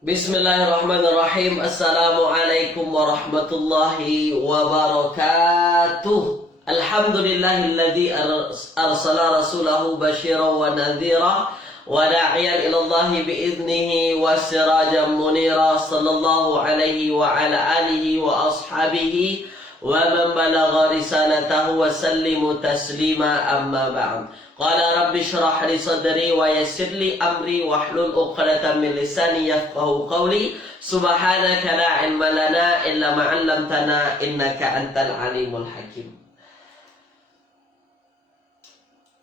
Bismillahirrahmanirrahim. Assalamualaikum warahmatullahi wabarakatuh. Alhamdulillahilladzi arsala rasulahu basyiran wa nadhira wa da'iyan ila Allahi bi'idnihi wa sirajan munira. Sallallahu alaihi wa ala alihi wa ashabihi wa man balagha risalatahu wa sallimu taslima, amma ba'd. Qala rabbi shrah li sadri wa yassir li amri wahlul 'uqdatam min lisani yafqahu qawli. Subhanaka la ilma lana illa ma 'allamtana innaka antal alimul hakim.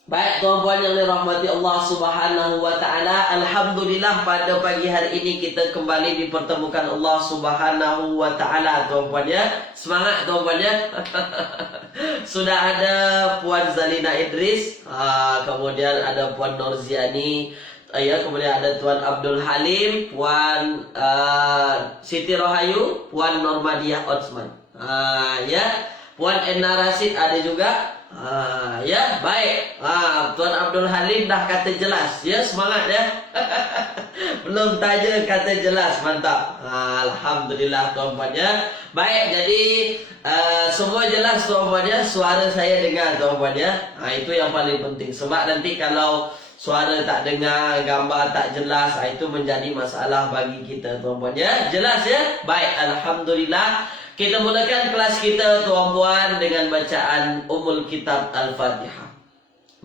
Baik tuan-tuan yang dirahmati Allah Subhanahu wa taala, alhamdulillah pada pagi hari ini kita kembali dipertemukan Allah Subhanahu wa taala tuan-tuan ya. Semangat tuan-tuan ya. Sudah ada Puan Zalina Idris, kemudian ada Puan Norziani, ya, kemudian ada Tuan Abdul Halim, Puan Siti Rohayu, Puan Normadiah Osman, ya, Puan Enna Rasid ada juga. Ya, baik. Tuan Abdul Halim dah kata jelas. Ya, semangat ya. Belum tanya kata jelas, mantap. Alhamdulillah tuan-tuan ya. Baik, jadi semua jelas tuan-tuan ya. Suara saya dengar tuan-tuan ya. Itu yang paling penting. Sebab nanti kalau suara tak dengar, gambar tak jelas, itu menjadi masalah bagi kita tuan-tuan ya. Jelas ya? Baik, alhamdulillah. Kita mulakan kelas kita tuan-tuan dengan bacaan Ummul Kitab Al-Fatihah.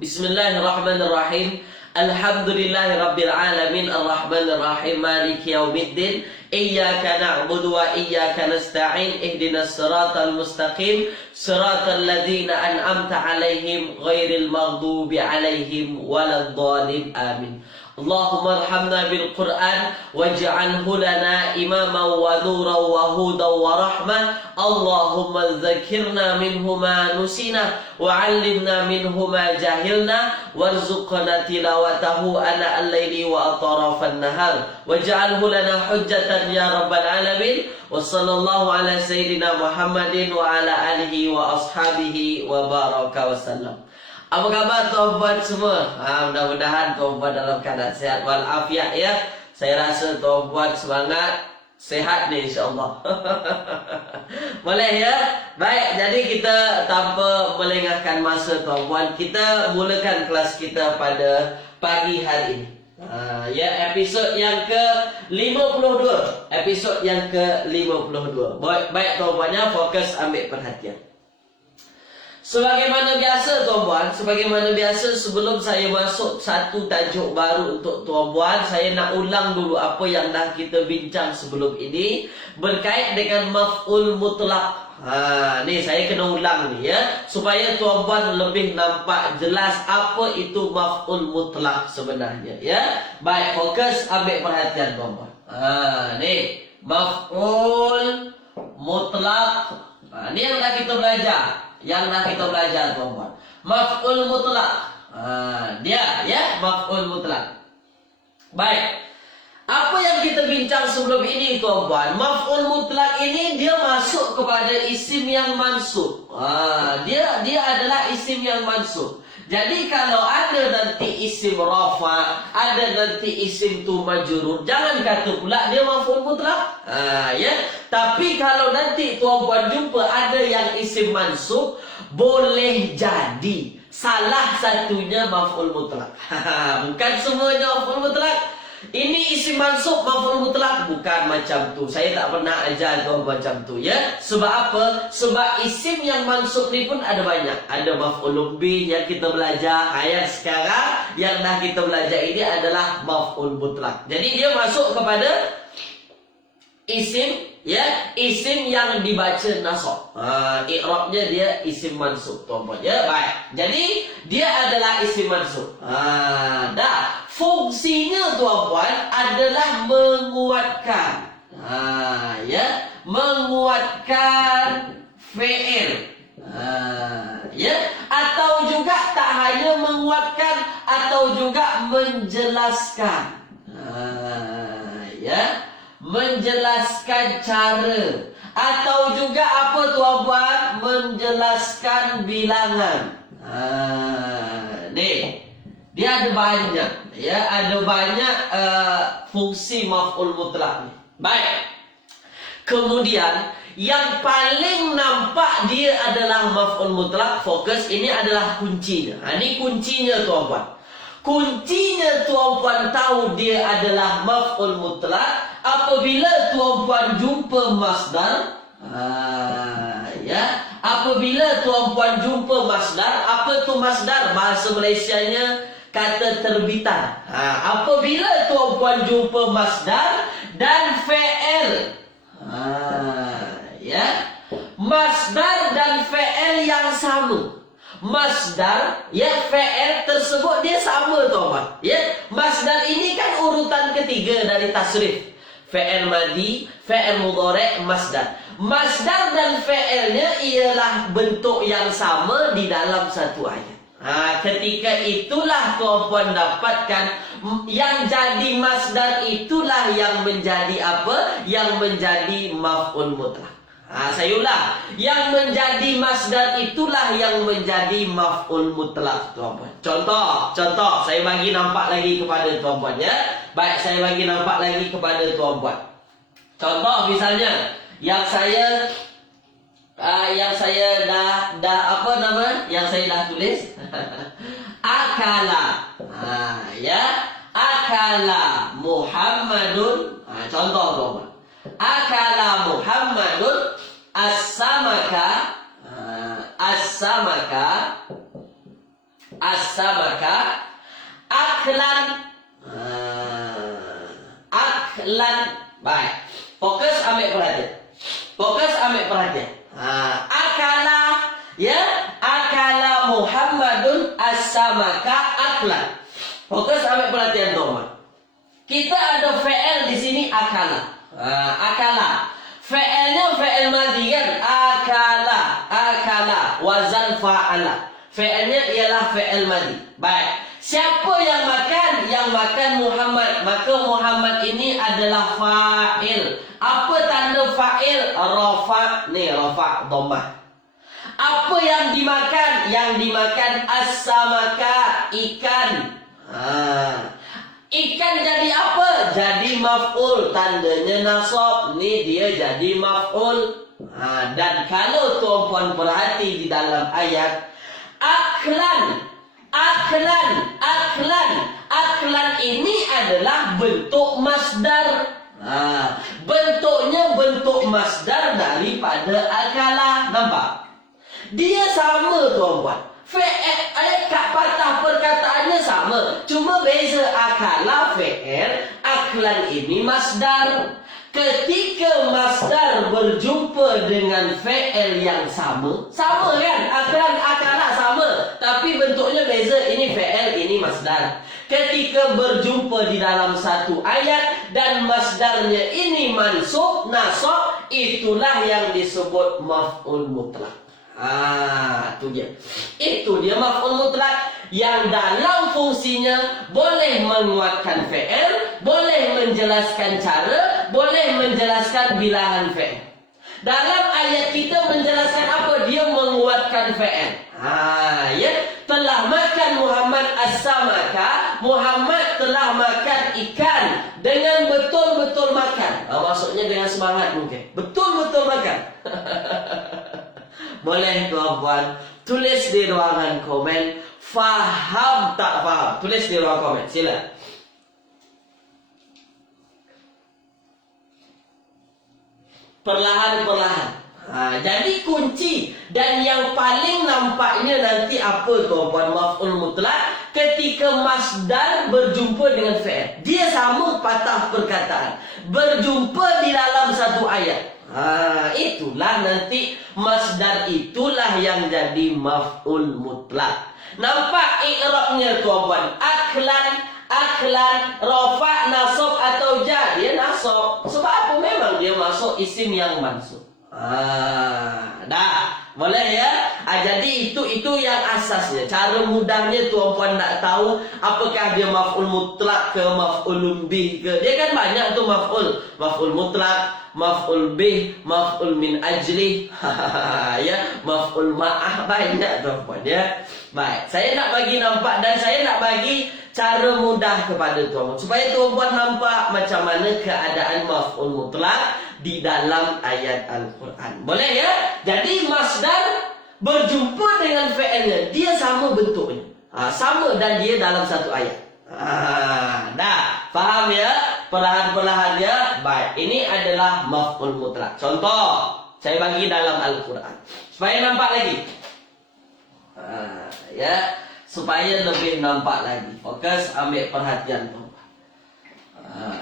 Bismillahirrahmanirrahim. Alhamdulillahi Rabbil Alamin. Ar-Rahmanir-Rahim. Maliki yaumiddin. Iyyaka na'budu wa iyyaka nasta'in. Ihdinas siratal mustaqim. Siratal ladzina an'amta 'alaihim ghairil maghdubi 'alaihim waladdallin. Amin. Allahumma arhamna bil Qur'an waj'alhu lana imaman wa nuran wa hudan wa rahmah. Allahumma dzakirna minhu ma nusina wa 'allimna minhu ma jahilna warzuqna tilawatahu ana al-laili wa atrafan nahar waj'alhu lana hujjatan ya rabbal alamin. Wa sallallahu ala sayyidina Muhammadin wa ala alihi wa ashabihi wa baraka wasallam. Apa khabar tuan-tuan semua? Mudah-mudahan tuan-tuan dalam keadaan sehat walafiat ya. Saya rasa tuan-tuan semangat, sehat ni insya-Allah. Boleh ya? Baik, jadi kita tanpa melengahkan masa tuan-tuan, kita mulakan kelas kita pada pagi hari ini. Ya, episod yang ke-52. Episod yang ke-52. Baik tuan-tuan ya, fokus ambil perhatian. Sebagaimana biasa tuan-puan, sebelum saya masuk satu tajuk baru untuk tuan-puan, saya nak ulang dulu apa yang dah kita bincang sebelum ini berkait dengan maf'ul mutlaq. Ni saya kena ulang ni ya, supaya tuan-puan lebih nampak jelas apa itu maf'ul mutlaq sebenarnya ya. Baik, fokus ambil perhatian tuan-puan. Ni maf'ul mutlaq. Ni yang dah kita belajar. Tuan-tuan. Maf'ul mutlaq. Dia ya, maf'ul mutlaq. Baik. Apa yang kita bincang sebelum ini tuan-tuan, maf'ul mutlaq ini dia masuk kepada isim yang mansub. Dia adalah isim yang mansub. Jadi kalau ada nanti isim rafa, ada nanti isim tu majrur, jangan kata pula dia maf'ul mutlaq. Ya. Tapi kalau nanti tuan-puan jumpa ada yang isim mansub, boleh jadi salah satunya maf'ul mutlaq. Bukan semuanya maf'ul mutlaq. Ini isim mansub maf'ul mutlaq, bukan macam tu. Saya tak pernah ajar kau macam tu ya. Sebab apa? Sebab isim yang mansub ni pun ada banyak. Ada maf'ul bih yang kita belajar. Yang sekarang yang dah kita belajar ini adalah maf'ul mutlaq. Jadi dia masuk kepada isim ya, isim yang dibaca nasab. I'rabnya dia isim mansub tuan-tuan ya. Baik. Jadi dia adalah isim mansub. Dah. Fungsinya tuan-tuan adalah menguatkan. Ya, menguatkan fi'il. Ya, atau juga tak hanya menguatkan, atau juga menjelaskan. Ya, menjelaskan cara, atau juga apa tuan-tuan, menjelaskan bilangan. Nih Dia ada banyak, ya, ada banyak fungsi maf'ul mutlak ni. Baik. Kemudian yang paling nampak dia adalah maf'ul mutlak. Fokus, ini adalah kuncinya. Ini kuncinya tuan-puan. Kuncinya tuan-puan tahu dia adalah maf'ul mutlak apabila tuan-puan jumpa masdar. Ya, apabila tuan-puan jumpa masdar, apa tu masdar? Bahasa Malaysianya kata terbitan. Apabila tuan-puan jumpa masdar dan fi'il. Ya, masdar dan fi'il yang sama. Masdar, ya, fi'il tersebut dia sama tuan-puan. Ya, masdar ini kan urutan ketiga dari tasrif. Fi'il madi, fi'il mudhari', masdar. Masdar dan fi'ilnya ialah bentuk yang sama di dalam satu ayat. Ketika itulah tuan-puan dapatkan yang jadi masdar itulah yang menjadi apa? Yang menjadi maf'ul mutlak. Saya ulang. Yang menjadi masdar itulah yang menjadi maf'ul mutlak, tuan-puan. Contoh, saya bagi nampak lagi kepada tuan-puan, ya. Baik, saya bagi nampak lagi kepada tuan-puan. Contoh misalnya yang saya dah apa nama? Yang saya dah tulis. Akala. Ya. Akala Muhammadun. Contoh tuan-puan. Akala Muhammadun as-samaka. As-samaka aklan. Baik. Fokus ambil perhatian. Akala, ya, akala Muhammadun as-samaka aklan. Fokus ambil perhatian teman. Kita ada fi'il di sini akala. Akala. Fi'ilnya fi'il madhi kan? Akala. Wazan fa'ala. Fi'ilnya ialah fi'il madhi. Baik. Siapa yang makan? Yang makan Muhammad. Maka Muhammad ini adalah fa'il. Apa tanda fa'il? Rafa. Ni rafa dhammah. Apa yang dimakan? Yang dimakan as-samaka, ikan. Ikan jadi apa? Jadi maf'ul. Tandanya nasab. Ni dia jadi maf'ul. Dan kalau tuan-puan perhati di dalam ayat, aklan ini adalah bentuk masdar. Bentuknya bentuk masdar daripada akala. Nampak? Dia sama tuan-puan. Fi'il kat patah perkataannya sama. Cuma beza akala fi'il, aklan ini masdar. Ketika masdar berjumpa dengan fi'il yang sama kan? Akala sama. Tapi bentuknya beza. Ini fi'il, ini masdar. Ketika berjumpa di dalam satu ayat dan masdarnya ini mansub, nasab, itulah yang disebut maf'ul mutlak. Itu dia maf'ul mutlak yang dalam fungsinya boleh menguatkan fi'il, boleh menjelaskan cara, boleh menjelaskan bilangan fi'il. Dalam ayat kita menjelaskan apa? Dia menguatkan fi'il. Ya, telah makan Muhammad as-samaka. Muhammad telah makan ikan dengan betul-betul makan. Maksudnya dengan semangat mungkin. Betul-betul makan. Boleh tuan-puan tulis di ruangan komen, faham tak faham? Tulis di ruang komen, sila. Perlahan-perlahan. Jadi kunci dan yang paling nampaknya nanti apa tuan-puan? Maf'ul mutlak ketika masdar berjumpa dengan fi'il. Dia sama patah perkataan. Berjumpa di dalam satu ayat. Itulah nanti masdar itulah yang jadi maf'ul mutlak. Nampak i'rabnya tuan-puan? Aklan, rafa, nasab atau jar? Dia nasab. Sebab apa? Memang dia masuk isim yang mansub. Dah, boleh ya? Jadi itu yang asasnya. Cara mudahnya tuan-puan nak tahu apakah dia maf'ul mutlak ke maf'ul bih ke. Dia kan banyak tuh maf'ul. Maf'ul mutlak, maf'ul bih, maf'ul min ajli. Ya, maf'ul ma'ah, banyak tuan-puan ya. Baik, saya nak bagi nampak dan saya nak bagi cara mudah kepada tuan-puan supaya tuan-puan nampak macam mana keadaan maf'ul mutlak di dalam ayat Al-Quran. Boleh ya? Jadi masdar berjumpa dengan fi'ilnya, dia sama bentuknya, sama dan dia dalam satu ayat. Dah, faham ya? Perlahan-perlahan ya. Baik, ini adalah maf'ul mutlak. Contoh, saya bagi dalam Al-Quran supaya nampak lagi. Ya, supaya lebih nampak lagi. Fokus, ambil perhatian tuan.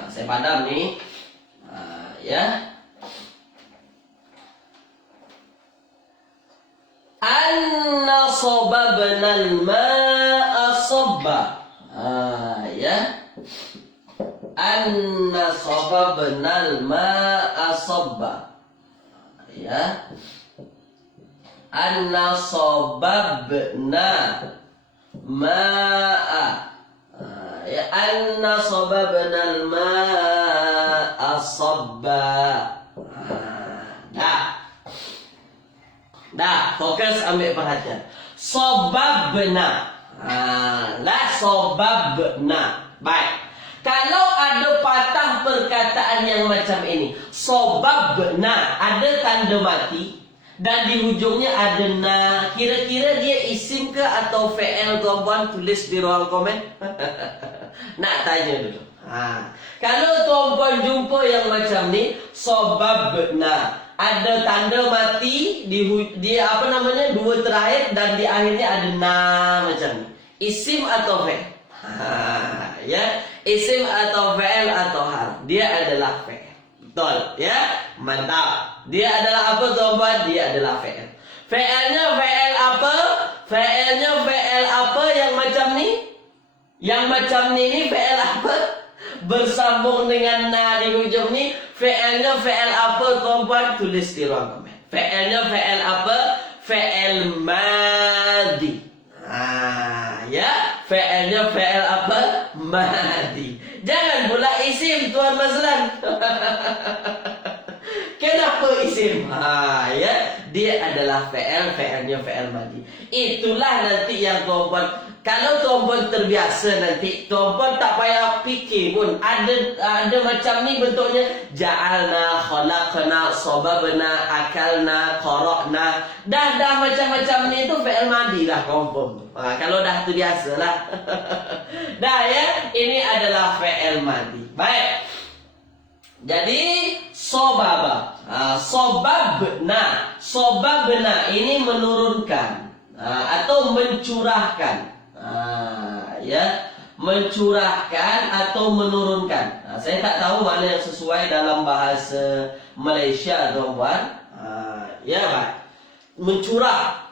Saya padam nih. Ya. Anna sababna al-ma'a sabba. Ya. Anna sababna al-ma'a sabba. Ya. Anna sababna ma'a. Ya. Anna sababna al-ma'a sabba. Dah, fokus, ambil perhatian. Sababna. La sababna. Baik. Kalau ada patah perkataan yang macam ini, sababna, ada tanda mati dan di hujungnya ada na, kira-kira dia isim ke atau fi'il tuan-puan? Tulis di ruang komen. Nak tanya dulu. Kalau tuan-puan jumpa yang macam ni, sababna, ada tanda mati di apa namanya, dua terakhir dan di akhirnya ada na macam ni. Isim atau fi'il? Ya, isim atau fi'il atau hal? Dia adalah fi'il. Betul, ya? Mantap. Dia adalah apa tuan-puan? Dia adalah fi'il. Fi'ilnya fi'il apa? Fi'ilnya fi'il apa yang macam ni? Yang macam ni fi'il apa? Bersambung dengan na di hujung ni, fi'ilnya fi'il apa tuan-puan? Tulis di ruang komen. Fi'ilnya fi'il apa? Fi'il madhi. Ya, fi'ilnya fi'il apa? Madhi. Jangan pula isim tuan Mazlan. Kenapa isim? Ya, dia adalah fi'il, fi'ilnya fi'il madhi. Itulah nanti yang tuan-puan, kalau tuan-puan terbiasa nanti, tuan-puan tak payah fikir pun. Ada macam ni bentuknya. Ja'alna, khalaqna, sababna, akalna, qara'na. Dah macam-macam ni tu fi'il madhi dah confirm. Kalau dah terbiasa lah. Dah ya, ini adalah fi'il madhi. Baik. Jadi sababa, sababna, sababna ini menurunkan atau mencurahkan. Ya, mencurahkan atau menurunkan. Saya tak tahu mana yang sesuai dalam bahasa Malaysia tuan-puan. Ya, baik.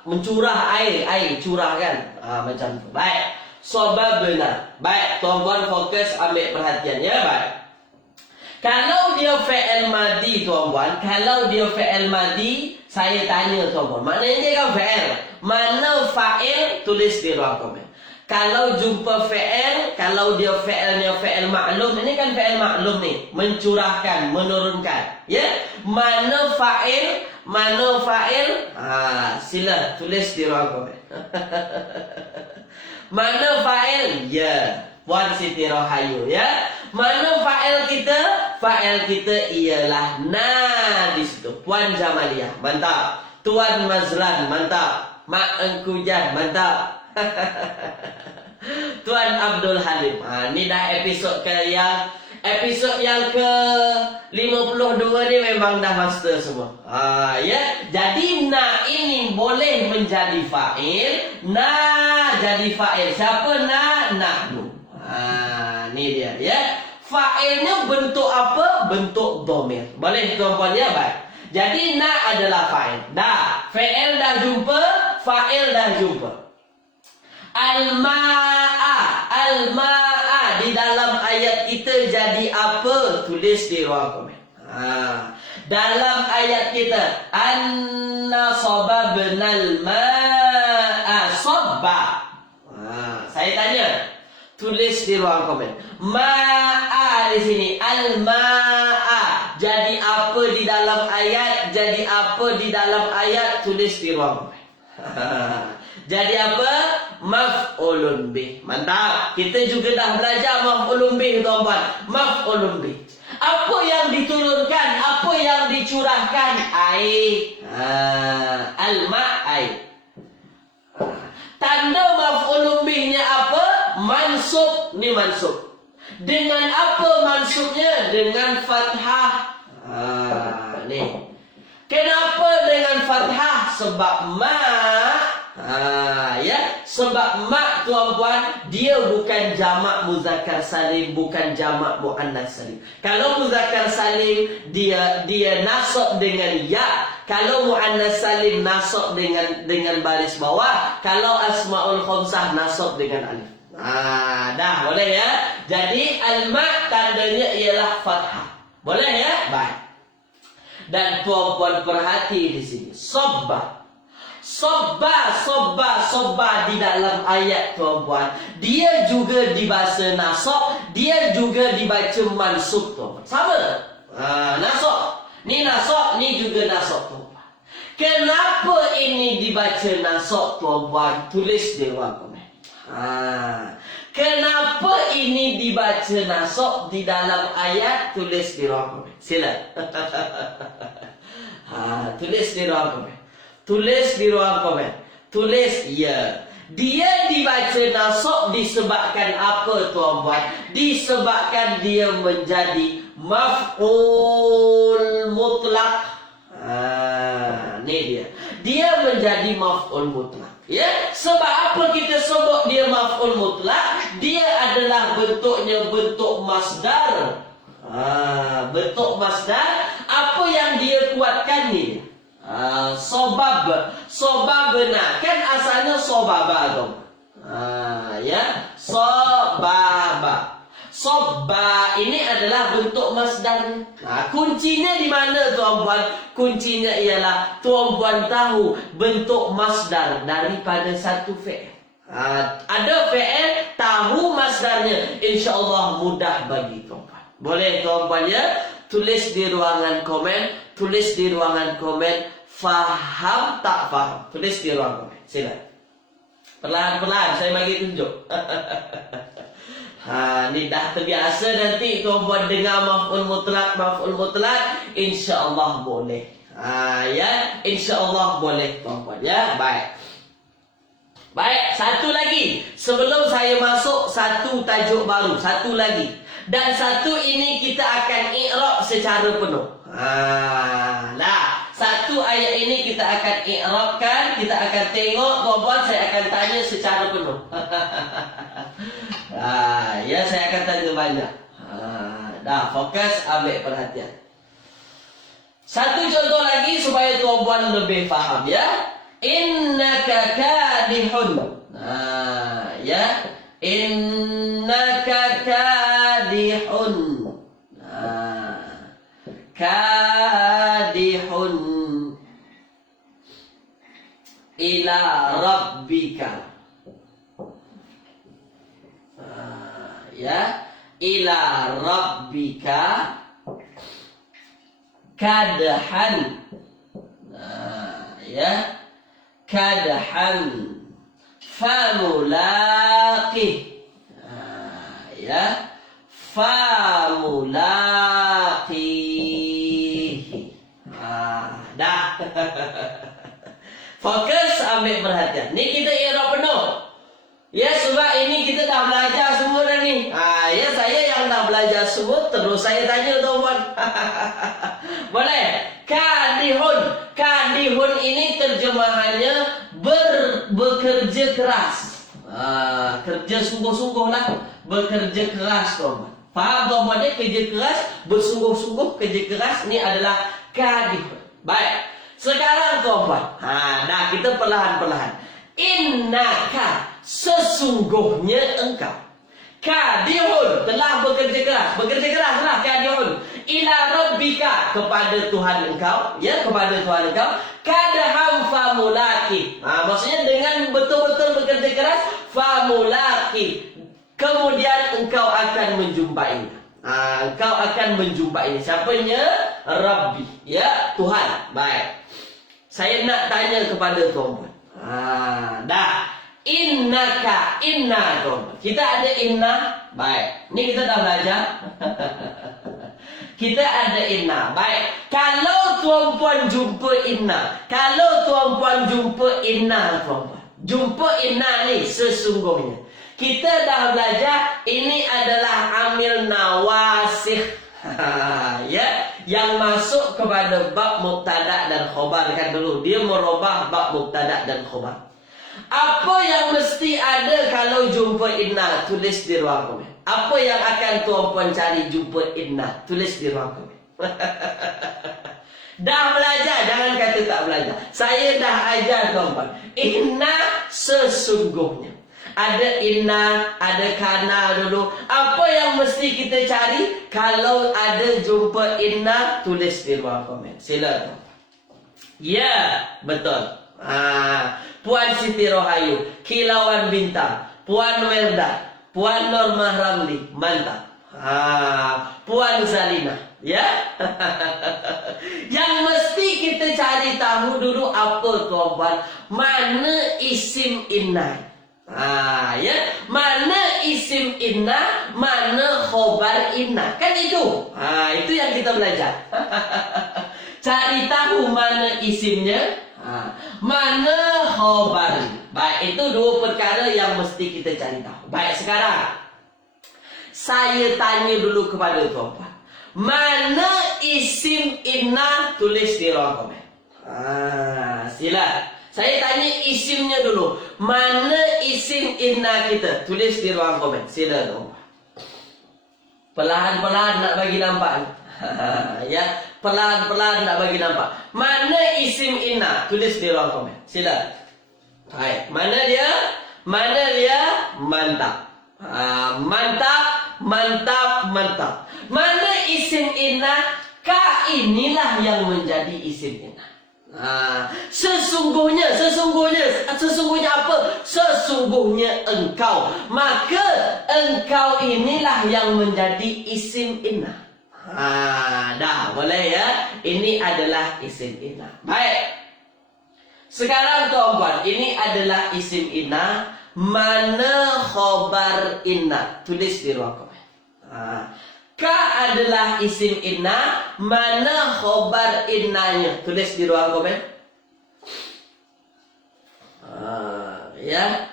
Mencurah air curahkan. Macam tu. Baik. Sababna. Baik, tuan-puan fokus, ambil perhatian ya, baik. Kalau dia fi'il madhi tuan-puan, kalau dia fi'il madhi, saya tanya tuan-puan, maknanya dia kan fi'il. Mana fa'il? Tulis di ruang komen. Kalau jumpa fi'il, kalau dia fi'ilnya fi'il maklum, ini kan fi'il maklum ni, mencurahkan, menurunkan. Ya? Mana fa'il? Mana fa'il? Sila tulis di ruang komen. Mana fa'il? Ya, Puan Siti Rohayu ya. Mana fa'il kita? Fa'il kita ialah na di situ. Puan Jamaliah, mantap. Tuan Mazlan, mantap. Mak Engkujan, mantap. Tuan Abdul Halim. Ini dah episod yang ke 52 ni memang dah master semua. Ya. Jadi na ini boleh menjadi fa'il, na jadi fa'il. Siapa na? Nahnu. Ni dia ya. Fa'ilnya bentuk apa? Bentuk dhamir. Boleh tuan-puan ya, baik. Jadi na adalah fa'il. Dah, fa'il dah jumpa, fa'il dah jumpa. Al-ma'a di dalam ayat kita jadi apa? Tulis di ruang komen. Dalam ayat kita, anna sababnal ma'a sabba. Saya tanya, tulis di ruang komen. Ma'a di sini, al-ma'a. Jadi apa di dalam ayat? Jadi apa di dalam ayat? Tulis di ruang komen. Jadi apa? Maf'ulun bih. Mantap. Kita juga dah belajar maf'ulun bih, tuan-tuan. Maf'ulun bih. Apa yang diturunkan? Apa yang dicurahkan? Air. Al-ma' air. Tanda maf'ulun bihnya apa? Mansub. Ni mansub. Dengan apa mansubnya? Dengan fathah. Ni. Kenapa dengan fathah? Sebab sebab mak, tuan-puan, dia bukan jamak muzakkar salim, bukan jamak muannas salim. Kalau muzakkar salim dia nasab dengan ya, kalau muannas salim nasab dengan baris bawah, kalau asmaul khamsah nasab dengan alif. Dah boleh ya. Jadi al-ma tandanya ialah fathah. Boleh ya? Baik. Dan tuan-puan perhati di sini. Sabba di dalam ayat, tuan-puan, dia juga dibaca nasab, dia juga dibaca mansub, tuan-puan. Sama. Nasab. Ni nasab, ni juga nasab, tuan-puan. Kenapa ini dibaca nasab, tuan-puan? Tulis di ruang komen. Kenapa ini dibaca nasab di dalam ayat? Tulis di ruang komen. Sila. Tulis di ruang komen. Tulis di ruang komen. Tulis ya. Dia dibaca nasab disebabkan apa, tuan-puan? Disebabkan dia menjadi maf'ul mutlak. Ni dia. Dia menjadi maf'ul mutlak. Ya, sebab apa kita sebut dia maf'ul mutlak? Dia adalah bentuknya bentuk masdar. Bentuk masdar. Apa yang dia kuatkan ni? Sobabna. Kan asalnya sobaba, tu. Ya, sobaba. Sobba ini adalah bentuk masdarnya. Kuncinya di mana, tuan-puan? Kuncinya ialah tuan-puan tahu bentuk masdar daripada satu fi'il. Ada fi'il, tahu masdarnya, insya-Allah mudah bagi tuan-puan. Boleh, tuan-puan ya? Tulis di ruangan komen. Tulis di ruangan komen. Faham tak faham? Tulis di ruang komen. Sila. Perlahan-perlahan saya bagi tunjuk. Ni dah terbiasa nanti tuan-puan dengar maf'ul mutlak, insya-Allah boleh. Ya, insya-Allah boleh, tuan-puan ya. Baik. Baik, satu lagi. Sebelum saya masuk satu tajuk baru, satu lagi. Dan satu ini kita akan i'rab secara penuh. Satu ayat ini kita akan i'rabkan, kita akan tengok, tuan-puan, saya akan tanya secara penuh. Ya, saya akan tanya banyak. Dah, fokus, ambil perhatian. Satu contoh lagi supaya tuan-puan lebih faham ya. Innaka kadihun. Ya. Innaka kadihun. Kadihun ila rabbika. Ya, ila rabbika kadhan. Ya, kadhan famulaqih. Ya, famulaqih. Dah. Fokus, ambil perhatian. Ni kita i'rab penuh. Ya, sebab ini kita dah belajar semua dah ni. Ya, saya yang dah belajar semua, terus saya tanya, tuan-puan. Boleh? Kadihun. Kadihun ini terjemahannya bekerja keras. Kerja sungguh-sungguh lah. Bekerja keras, tuan-puan. Faham, tuan-puan? Kerja keras, bersungguh-sungguh, kerja keras. Ini adalah kadihun. Baik. Sekarang, tuan-puan. Dah, kita perlahan-perlahan. Innaka, sesungguhnya engkau. Kadihun, telah bekerja keras. Bekerja keras lah kadihun. Ila rabbika jika kepada Tuhan engkau, ya, kepada Tuhan engkau, kadham famulaki. Maksudnya dengan betul-betul bekerja keras, famulaki. Kemudian engkau akan menjumpainya. Engkau akan menjumpainya. Siapanya? Rabbi, ya, Tuhan. Baik. Saya nak tanya kepada tuan-puan. Dah. Innaka, inna, tuan-puan. Kita ada inna. Baik. Ini kita dah belajar. Kita ada inna. Baik. Kalau tuan-puan jumpa inna. Kalau tuan-puan jumpa inna, tuan-puan. Jumpa inna ni sesungguhnya. Kita dah belajar ini adalah amil nawasih. Ya, yang masuk kepada bab mubtada dan khobar. Kan dulu dia merubah bab mubtada dan khobar. Apa yang mesti ada kalau jumpa inna? Tulis di ruang komen. Apa yang akan tuan-puan cari jumpa inna? Tulis di ruang komen. Dah belajar, jangan kata tak belajar. Saya dah ajar tuan-puan. Inna sesungguhnya. Ada inna, ada kana dulu. Apa yang mesti kita cari? Kalau ada jumpa inna, tulis di ruang komen. Sila tuan. Ya, betul. Puan Siti Rohayu, Kilauan Bintang, Puan Welda, Puan Normah Ramli, mantap. Puan Zalina, ya. Yang mesti kita cari tahu dulu apa tuan-puan? Mana isim inna? Ya, mana isim inna, mana khobar inna? Kan itu. Itu yang kita belajar. Cari tahu mana isimnya, mana khobar. Baik, itu dua perkara yang mesti kita cari tahu. Baik, sekarang saya tanya dulu kepada tuan-puan. Mana isim inna? Tulis di ruang komen. Sila. Saya tanya isimnya dulu. Mana isim inna kita? Tulis di ruang komen. Sila tuan-puan. Perlahan-perlahan nak bagi nampak. Ya, pelan-pelan nak bagi nampak. Mana isim inna? Tulis di ruang komen. Sila. Hai, mana dia? Mana dia? Mantap. Mantap, mantap, mantap. Mana isim inna? Ka inilah yang menjadi isim inna. Sesungguhnya apa? Sesungguhnya engkau. Maka engkau inilah yang menjadi isim inna. Dah boleh ya. Ini adalah isim inna. Baik. Sekarang tuan-tuan, ini adalah isim inna. Mana khobar inna? Tulis di ruang komen. Ka adalah isim inna. Mana khobar innanya? Tulis di ruang komen. Ya,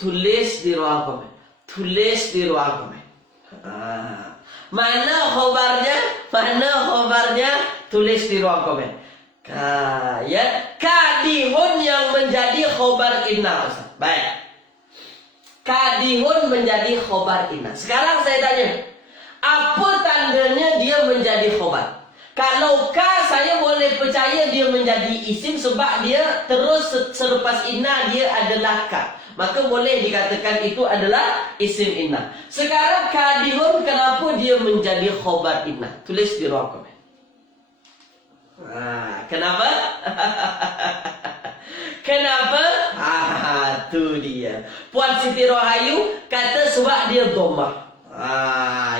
tulis di ruang komen. Tulis di ruang komen. Mana khobarnya? Mana khobarnya? Tulis di ruang komen. Ya, kadihun yang menjadi khobar inna. Baik. Kadihun menjadi khobar inna. Sekarang saya tanya, apa tandanya dia menjadi khobar? Kalau ka, saya boleh percaya dia menjadi isim sebab dia terus selepas inna dia adalah ka. Maka boleh dikatakan itu adalah isim inna. Sekarang kadihun, kenapa dia menjadi khobar inna? Tulis di ruang komen. Kenapa? Kenapa? Tu dia. Puan Siti Rohayu kata sebab dia dhammah.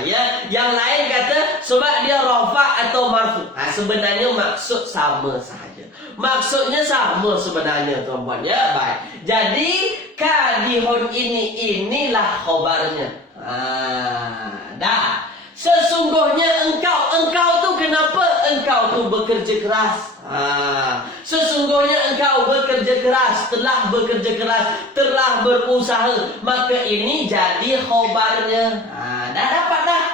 Ya, yang lain kata sebab dia rafa atau marfu. Sebenarnya maksud sama sahaja. Maksudnya sama sebenarnya tuan-puan ya. Baik. Jadi kadihun inilah khobarnya. Dah. Sesungguhnya engkau tu kenapa engkau tu bekerja keras? Sesungguhnya engkau bekerja keras, telah bekerja keras, telah berusaha. Maka ini jadi khobarnya. Dah dapat dah.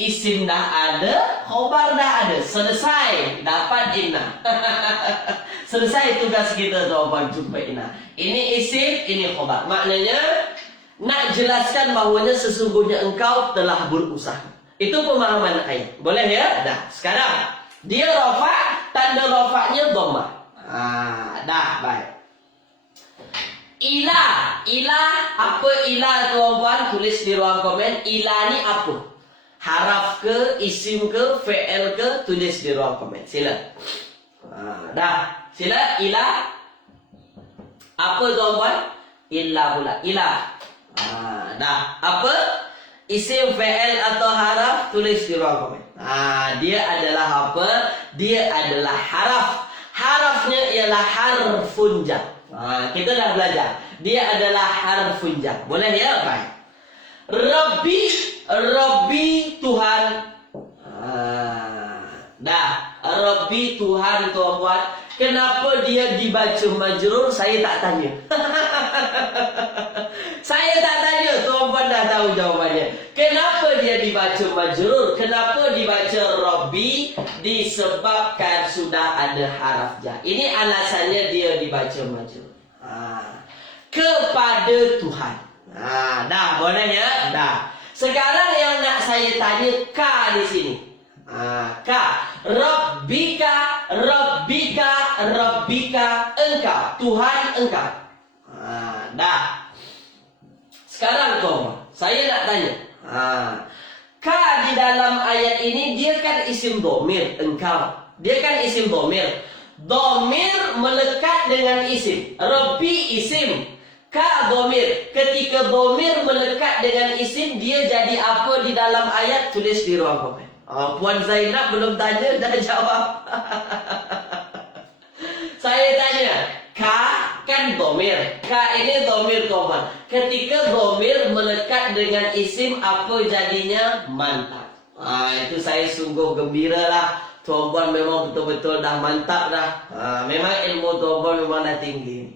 Isim dah ada, khobar dah ada. Selesai, dapat inna. Selesai tugas kita tuan-tuan, jumpa inna. Ini isim, ini khobar. Maknanya nak jelaskan bahawanya sesungguhnya engkau telah berusaha. Itu pemahaman ayat. Boleh ya? Dah. Sekarang dia rafa, tanda rafanya dhammah. Dah, baik. Ilah apa ilah tuan-tuan? Tulis di ruang komen. Ilah ni apa? Haraf ke, isim ke, fi'il ke, tulis di ruang komen. Sila. Dah. Sila. Ila. Apa tuan-tuan? Illa pula. Ila. Dah. Apa? Isim, fi'il atau haraf, tulis di ruang komen. Dia adalah apa? Dia adalah haraf. Harafnya ialah harfun jar. Kita dah belajar. Dia adalah harfun jar. Boleh ya? Baik. Rabbi, Rabbi Tuhan. Dah. Rabbi Tuhan tuan-tuan. Kenapa dia dibaca majrur? Saya tak tanya. Saya tak tanya, tuan-tuan dah tahu jawapannya. Kenapa dia dibaca majrur? Kenapa dibaca Rabbi? Disebabkan sudah ada haraf jar. Ini alasannya dia dibaca majrur. Kepada Tuhan. Dah, boleh ya? Dah. Sekarang yang nak saya tanya ka di sini. Ka. Rabbika, Rabbika, Rabbika, engkau. Tuhan engkau. Dah. Sekarang tuan, saya nak tanya. Ka di dalam ayat ini dia kan isim dhamir, engkau. Dia kan isim dhamir. Dhamir melekat dengan isim. Rabbi isim. Ka dhamir. Ketika dhamir melekat dengan isim, dia jadi apa di dalam ayat? Tulis di ruang komen. Puan Zainab belum tanya, dah jawab. Saya tanya, ka kan dhamir. Ka ini dhamir tuan. Ketika dhamir melekat dengan isim, apa jadinya? Mantap. Itu saya sungguh gembira lah. Tuan-tuan memang betul-betul dah mantap dah. Memang ilmu tuan-tuan memang dah tinggi.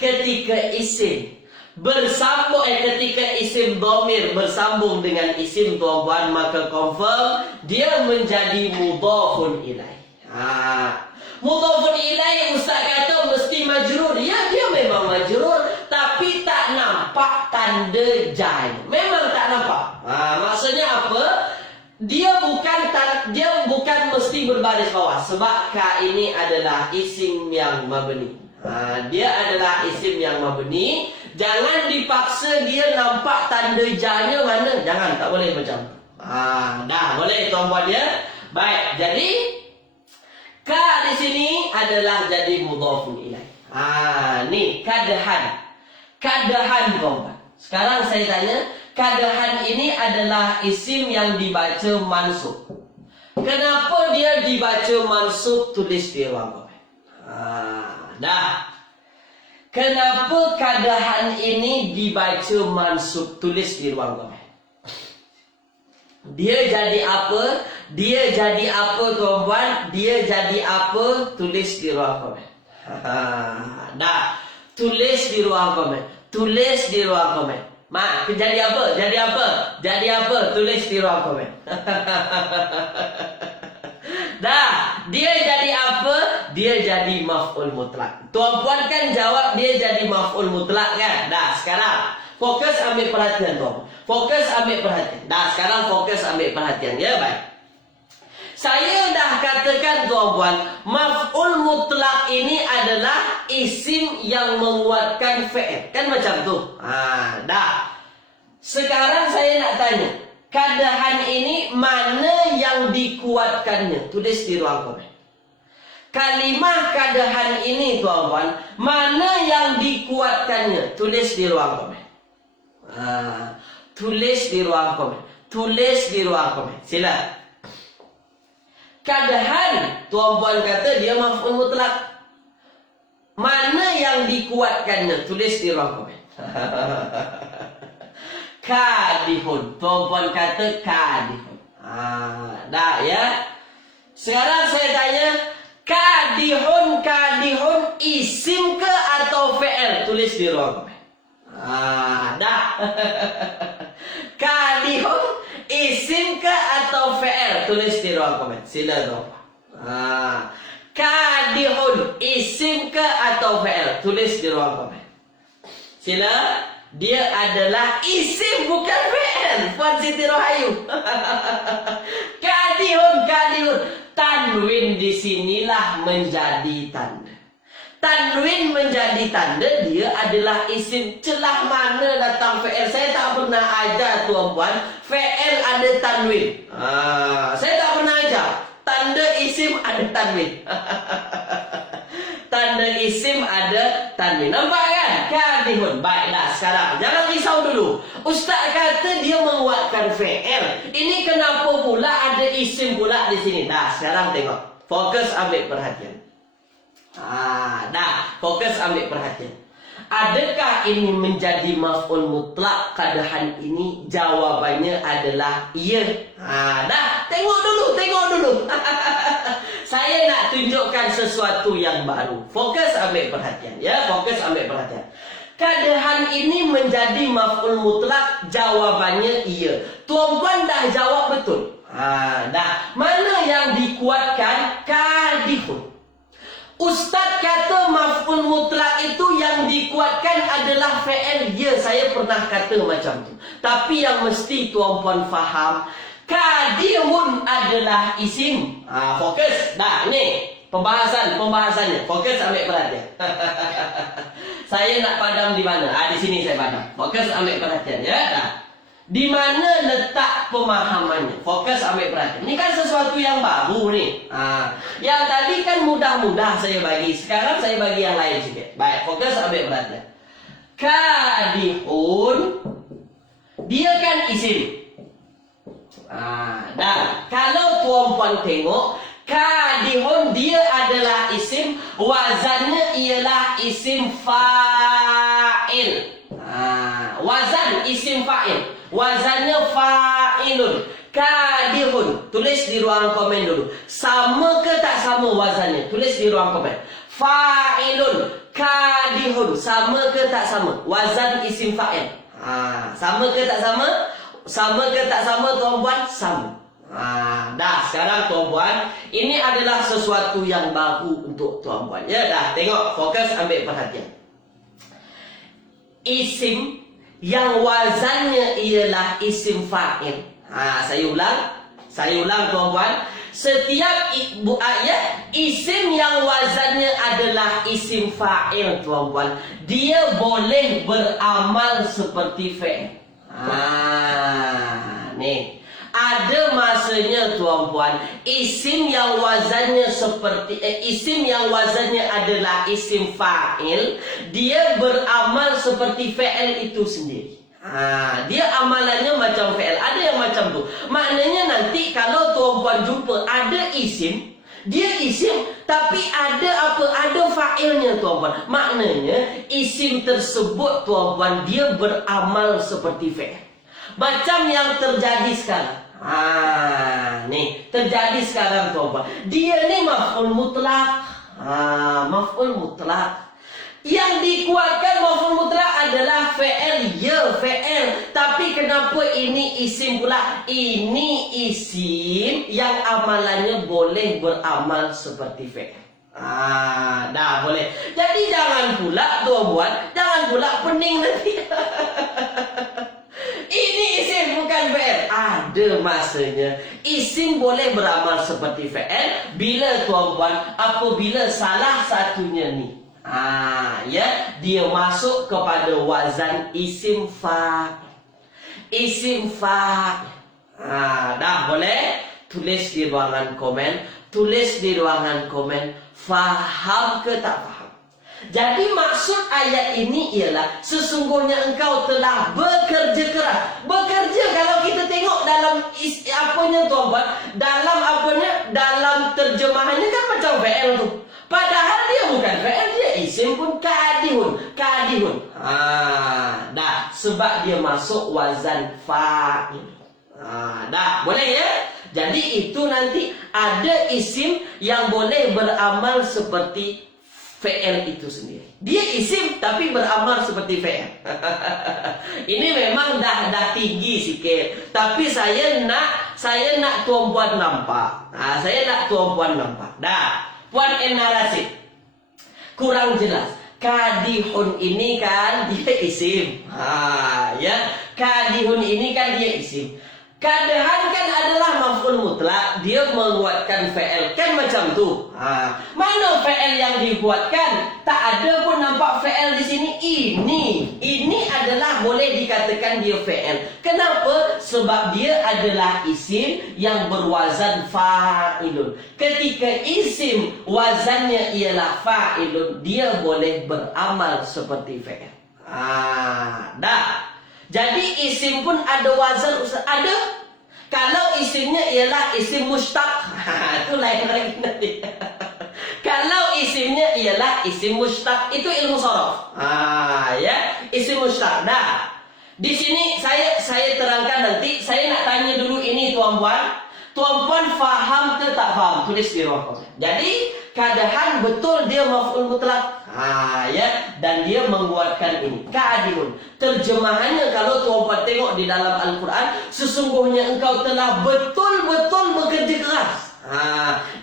Ketika isim bersambung, ketika isim dhamir bersambung dengan isim tuan-tuan, maka confirm dia menjadi mudhafun ilaih. Mudhafun ilaih ustaz kata mesti majrur. Ya, dia memang majrur, tapi tak nampak tanda jar. Memang tak nampak. Maksudnya apa? Dia bukan mesti berbaris bawah, sebab ka ini adalah isim yang mabni. Dia adalah isim yang mabni. Jangan dipaksa dia nampak tanda jarnya mana. Jangan, tak boleh macam tu. Dah boleh tuan-tuan ya. Baik, jadi ka di sini adalah jadi mudhafun ilaih. Ni kadahan. Kadahan tuan-tuan. Sekarang saya tanya, kadahan ini adalah isim yang dibaca mansub. Kenapa dia dibaca mansub? Tulis di ruang komen. Dah. Kenapa kadahan ini dibaca mansub? Tulis di ruang komen. Dia jadi apa? Dia jadi apa tuan-tuan? Dia jadi apa? Tulis di ruang komen. Dah. Tulis di ruang komen. Tulis di ruang komen. Mak, jadi apa? Jadi apa? Jadi apa? Tulis di ruang komen. Dah, dia jadi apa? Dia jadi maf'ul mutlak. Tuan-puan kan jawab dia jadi maf'ul mutlak kan? Dah, sekarang fokus ambil perhatian tuan. Fokus ambil perhatian. Dah, sekarang fokus ambil perhatian ya, baik. Saya dah katakan tuan-puan, maf'ul mutlak ini adalah isim yang menguatkan fi'il. Kan macam tu? Dah. Sekarang saya nak tanya, kadahan ini mana yang dikuatkannya? Tulis di ruang komen. Kalimah kadahan ini tuan-tuan, mana yang dikuatkannya? Tulis di ruang komen. Tulis di ruang komen. Tulis di ruang komen. Sila. Kadahan, tuan-tuan kata dia maf'ul mutlak. Mana yang dikuatkannya? Tulis di ruang komen. Kadihun. Tuan-tuan kata kadihun. Dah ya. Sekarang saya tanya, kadihun, kadihun isim ke atau fi'il? Tulis di ruang komen. Dah. Kadihun isim ke atau fi'il? Tulis di ruang komen. Sila tuan-tuan. Kadihun isim ke atau fi'il? Tulis di ruang komen. Sila. Dia adalah isim bukan fi'il. Puan Siti Rohayu. Kadihun, kadihun. Tanwin di sinilah menjadi tanda. Tanwin menjadi tanda, dia adalah isim. Celah mana datang fi'il? Saya tak pernah ajar tuan-puan fi'il ada tanwin. Saya tak pernah ajar tanda isim ada tanwin. Tanda isim ada tanwin. Nampak kan? Kadihun. Baiklah, sekarang jangan risau dulu. Ustaz kata dia menguatkan fi'il. Ini kenapa pula ada isim pula di sini? Dah, sekarang tengok. Fokus ambil perhatian. Dah, fokus ambil perhatian. Adakah ini menjadi maf'ul mutlak? Keadaan ini jawabannya adalah iya. Dah, tengok dulu. Saya nak tunjukkan sesuatu yang baru. Fokus ambil perhatian, ya. Fokus ambil perhatian. Keadaan ini menjadi maf'ul mutlak, jawabannya iya. Tuan-puan dah jawab betul. Dah. Mana yang dikuatkan? Kadihun. Ustaz kata maf'ul mutlak itu yang dikuatkan adalah fi'il. Ya, saya pernah kata macam tu. Tapi yang mesti tuan-puan faham, kadihun adalah isim. Fokus. Dah, ni pembahasannya. Fokus ambil perhatian. Saya nak padam di mana? Di sini saya padam. Fokus ambil perhatian, ya. Dah. Di mana letak pemahamannya? Fokus ambil perhatian. Ini kan sesuatu yang baru nih. Yang tadi kan mudah-mudah saya bagi. Sekarang saya bagi yang lain sikit. Baik, fokus ambil perhatian. Kadihun, dia kan isim. Dah. Kalau tuan-puan tengok, kadihun dia adalah isim. Wazannya ialah isim fa'il. Wazan isim fa'il. Wazannya fa'ilun. Kadihun. Tulis di ruang komen dulu. Sama ke tak sama wazannya? Tulis di ruang komen. Fa'ilun. Kadihun. Sama ke tak sama? Wazan isim fa'il. Sama ke tak sama? Sama ke tak sama tuan-puan? Sama. Dah, sekarang tuan-puan, ini adalah sesuatu yang baru untuk tuan-puan. Ya, dah, tengok, fokus ambil perhatian. Isim yang wazannya ialah isim fa'il. Saya ulang tuan-puan. Setiap isim yang wazannya adalah isim fa'il tuan-puan, dia boleh beramal seperti fi'il. Nih. Ada masanya tuan-puan, isim yang wazannya adalah isim fa'il, dia beramal seperti fi'il itu sendiri. Dia amalannya macam fi'il. Ada yang macam tu. Maknanya nanti kalau tuan-puan jumpa ada isim, dia isim tapi ada apa? Ada fa'ilnya tuan-puan. Maknanya isim tersebut tuan-puan dia beramal seperti fi'il. Macam yang terjadi sekarang. Nih, terjadi sekarang tuan-puan. Dia ni maf'ul mutlak. Maf'ul mutlak. Yang dikuatkan maf'ul mutlak adalah fi'il. Ya, fi'il. Tapi kenapa ini isim pula? Ini isim yang amalannya boleh beramal seperti fi'il. Dah boleh. Jadi jangan pula tuan-puan, jangan pula pening nanti. Ini isim bukan fi'il. Ada masanya isim boleh beramal seperti fi'il bila tuan-puan, apabila salah satunya ni dia masuk kepada wazan isim fa'il. Isim fa'il. Dah boleh? Tulis di ruangan komen. Faham ke tak faham? Jadi maksud ayat ini ialah sesungguhnya engkau telah bekerja keras. Bekerja kalau kita tengok dalam tuan-puan, dalam terjemahannya kan macam fi'il tu. Padahal dia bukan fi'il, dia isim pun kadihun. Dah, sebab dia masuk wazan fa'il. Dah, boleh ya? Jadi itu nanti ada isim yang boleh beramal seperti fi'il itu sendiri. Dia isim tapi beramal seperti fi'il. Ini memang dah tinggi sikit. Tapi saya nak tuan-puan nampak. Saya nak tuan-puan nampak. Dah. Puan narasi. Kurang jelas. Kadihun ini kan dia isim. Ya. Kadihun ini kan dia isim. Keadaan kan adalah maf'ul mutlak, dia menguatkan fi'il, kan macam tu. Mana fi'il yang dikuatkan? Tak ada pun nampak fi'il di sini. Ini adalah boleh dikatakan dia fi'il. Kenapa? Sebab dia adalah isim yang berwazan fa'ilun. Ketika isim wazannya ialah fa'ilun, dia boleh beramal seperti fi'il. Dah. Jadi isim pun ada wazan, Ustaz. Ada. Kalau isimnya ialah isim mustaq, itu lain lagi nanti. Kalau isimnya ialah isim mustaq, itu ilmu sorof. Ya, isim mustaq. Nah, di sini saya terangkan nanti. Saya nak tanya dulu ini tuan-puan. Tuan-puan faham ke tak faham? Tulis di ruang komen. Jadi, keadaan betul dia maf'ul mutlak. Ya, dan dia menguatkan ini. Keadilun. Terjemahannya kalau tuan-puan tengok di dalam Al-Quran, sesungguhnya engkau telah betul-betul bekerja keras.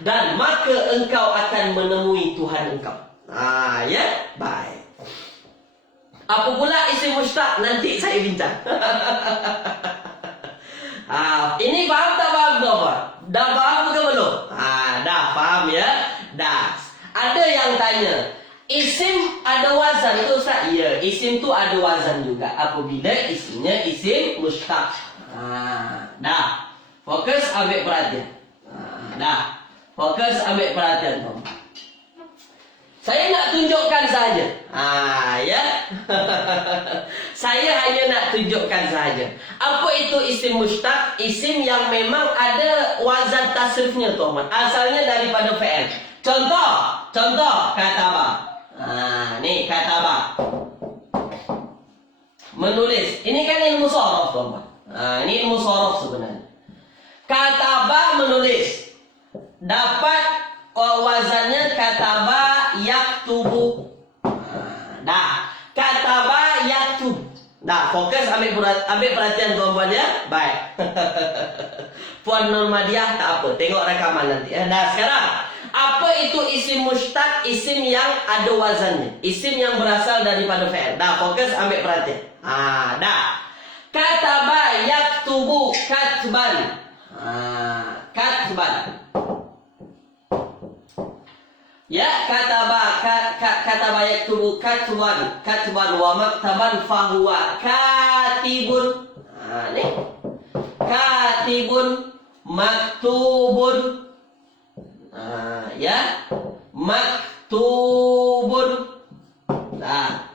Dan maka engkau akan menemui Tuhan engkau. Ya, baik. Apa pula isim mustaq? Nanti saya bincang. Ini faham tak faham tuan-puan? Dah faham ke belum? Dah faham ya? Dah. Ada yang tanya, isim ada wazan itu Ustaz? Ya, isim tu ada wazan juga apabila isimnya isim mustaq. Dah. Fokus ambil perhatian. Dah. Fokus ambil perhatian tuan-puan. Saya nak tunjukkan saja. Ya. Saya hanya nak tunjukkan saja. Apa itu isim mustaq? Isim yang memang ada wazan tasrifnya tuan-tuan. Asalnya daripada fi'il. Contoh kataba. Ni kataba. Menulis. Ini kan ilmu sorof tuan-tuan. Ini ilmu sorof sebenarnya. Kataba menulis. Dapat wazannya kataba yaktubu. Dah. Kataba yaktub. Dah, fokus ambil perhatian tuan-puan ya. Baik. Puan Normadiah tak apa. Tengok rekaman nanti. Dah, sekarang. Apa itu isim mustaq? Isim yang ada wazannya. Isim yang berasal daripada fi'il. Dah, fokus ambil perhatian. Dah. Kataba yaktubu katban. Katban. Ya, kataba yaktubu katban wa maktaban fahuwa katibun. Ni. Katibun maktubun. Ya. Maktubun. Nah.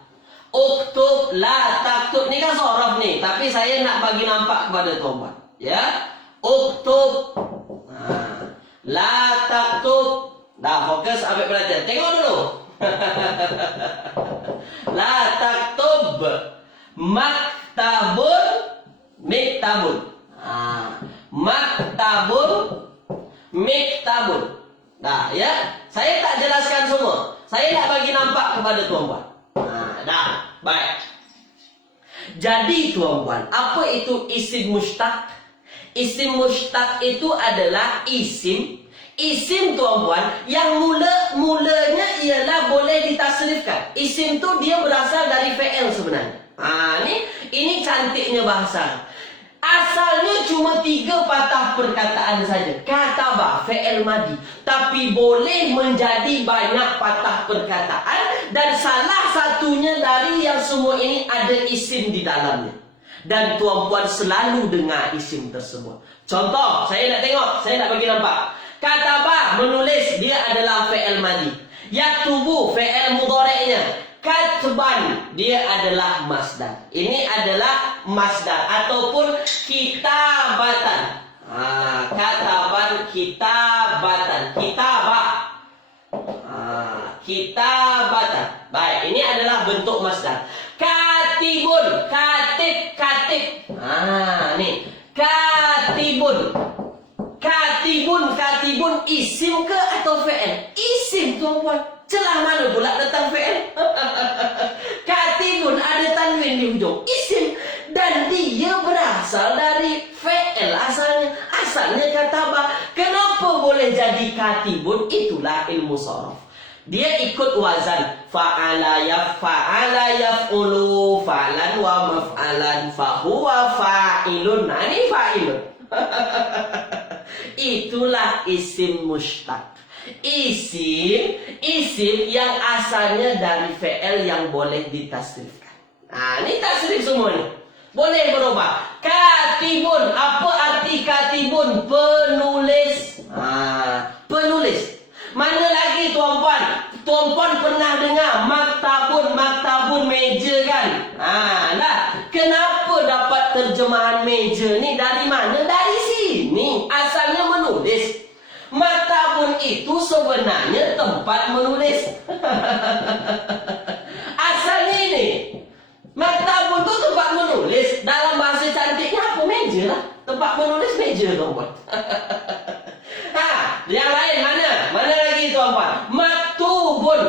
Uktub la taktub. Ni kan sorof ni, tapi saya nak bagi nampak kepada tuan-tuan. Ya. Uktub. La taktub. Dah, fokus ambil perhatian. Tengok dulu. La taktub maktabun miktabun. Maktabun miktabun. Dah, ya. Saya tak jelaskan semua. Saya nak bagi nampak kepada tuan-puan. Dah, baik. Jadi tuan-puan, apa itu isim mustaq? Isim mustaq itu adalah isim tuan-puan yang mulanya ialah boleh ditasrifkan. Isim tu dia berasal dari fi'il sebenarnya. Ini cantiknya bahasa. Asalnya cuma 3 patah perkataan saja. Kataba fi'il madi, tapi boleh menjadi banyak patah perkataan, dan salah satunya dari yang semua ini ada isim di dalamnya. Dan tuan-puan selalu dengar isim tersebut. Contoh, saya nak tengok, saya nak bagi nampak. Kataba menulis, dia adalah fi'il madi. Yaktubu fi'il mudhari'nya. Katban dia adalah masdar. Ini adalah masdar ataupun kitabatan. Kataban kitabatan. Kitabah. Kitabatan. Baik, ini adalah bentuk masdar. Katibun, katib. Nih. Katibun. Katibun isim ke atau fi'il? Isim tuan-puan. Celah mana pula tentang fi'il? Katibun ada tanwin di hujung. Isim. Dan dia berasal dari fi'il asalnya. Asalnya kataba. Kenapa boleh jadi katibun? Itulah ilmu sorof. Dia ikut wazan. Fa'ala yaf'ulu fa'lan wa maf'alan fahuwa fa'ilun. Nah, ini fa'ilun. Itulah isim mushtaq. Isim yang asalnya dari fi'il yang boleh ditasrifkan. Nah, ini tasrif semua ni. Boleh berubah. Katibun. Apa arti katibun? Penulis. Penulis. Mana lagi tuan-puan? Tuan-puan pernah dengar maktabun meja kan? Kenapa dapat terjemahan meja ni? Dari mana? Dari sini. Asalnya menulis. Maktabun itu sebenarnya tempat menulis. Asalnya ini. Maktabun itu tempat menulis. Dalam bahasa cantiknya apa? Meja lah. Tempat menulis meja, tuan-puan. Yang lain mana? Mana lagi, tuan-puan? Maktubun.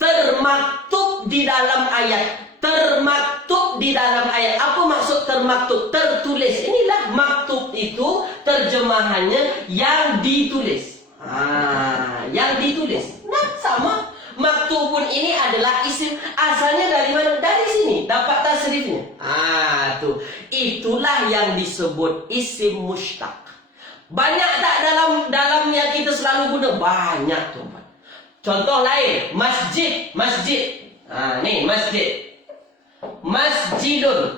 Termaktub di dalam ayat. Termaktub di dalam ayat. Apa maksud termaktub? Tertulis. Inilah maktub itu terjemahannya yang ditulis. Yang ditulis. Nah, sama. Maktubun ini adalah isim. Asalnya dari mana? Dari sini. Dapat tasrifnya. Tuh. Itulah yang disebut isim mushtaq. Banyak tak dalam yang kita selalu guna? Banyak, tuan-tuan. Contoh lain, masjid. Ni masjid. Masjidun.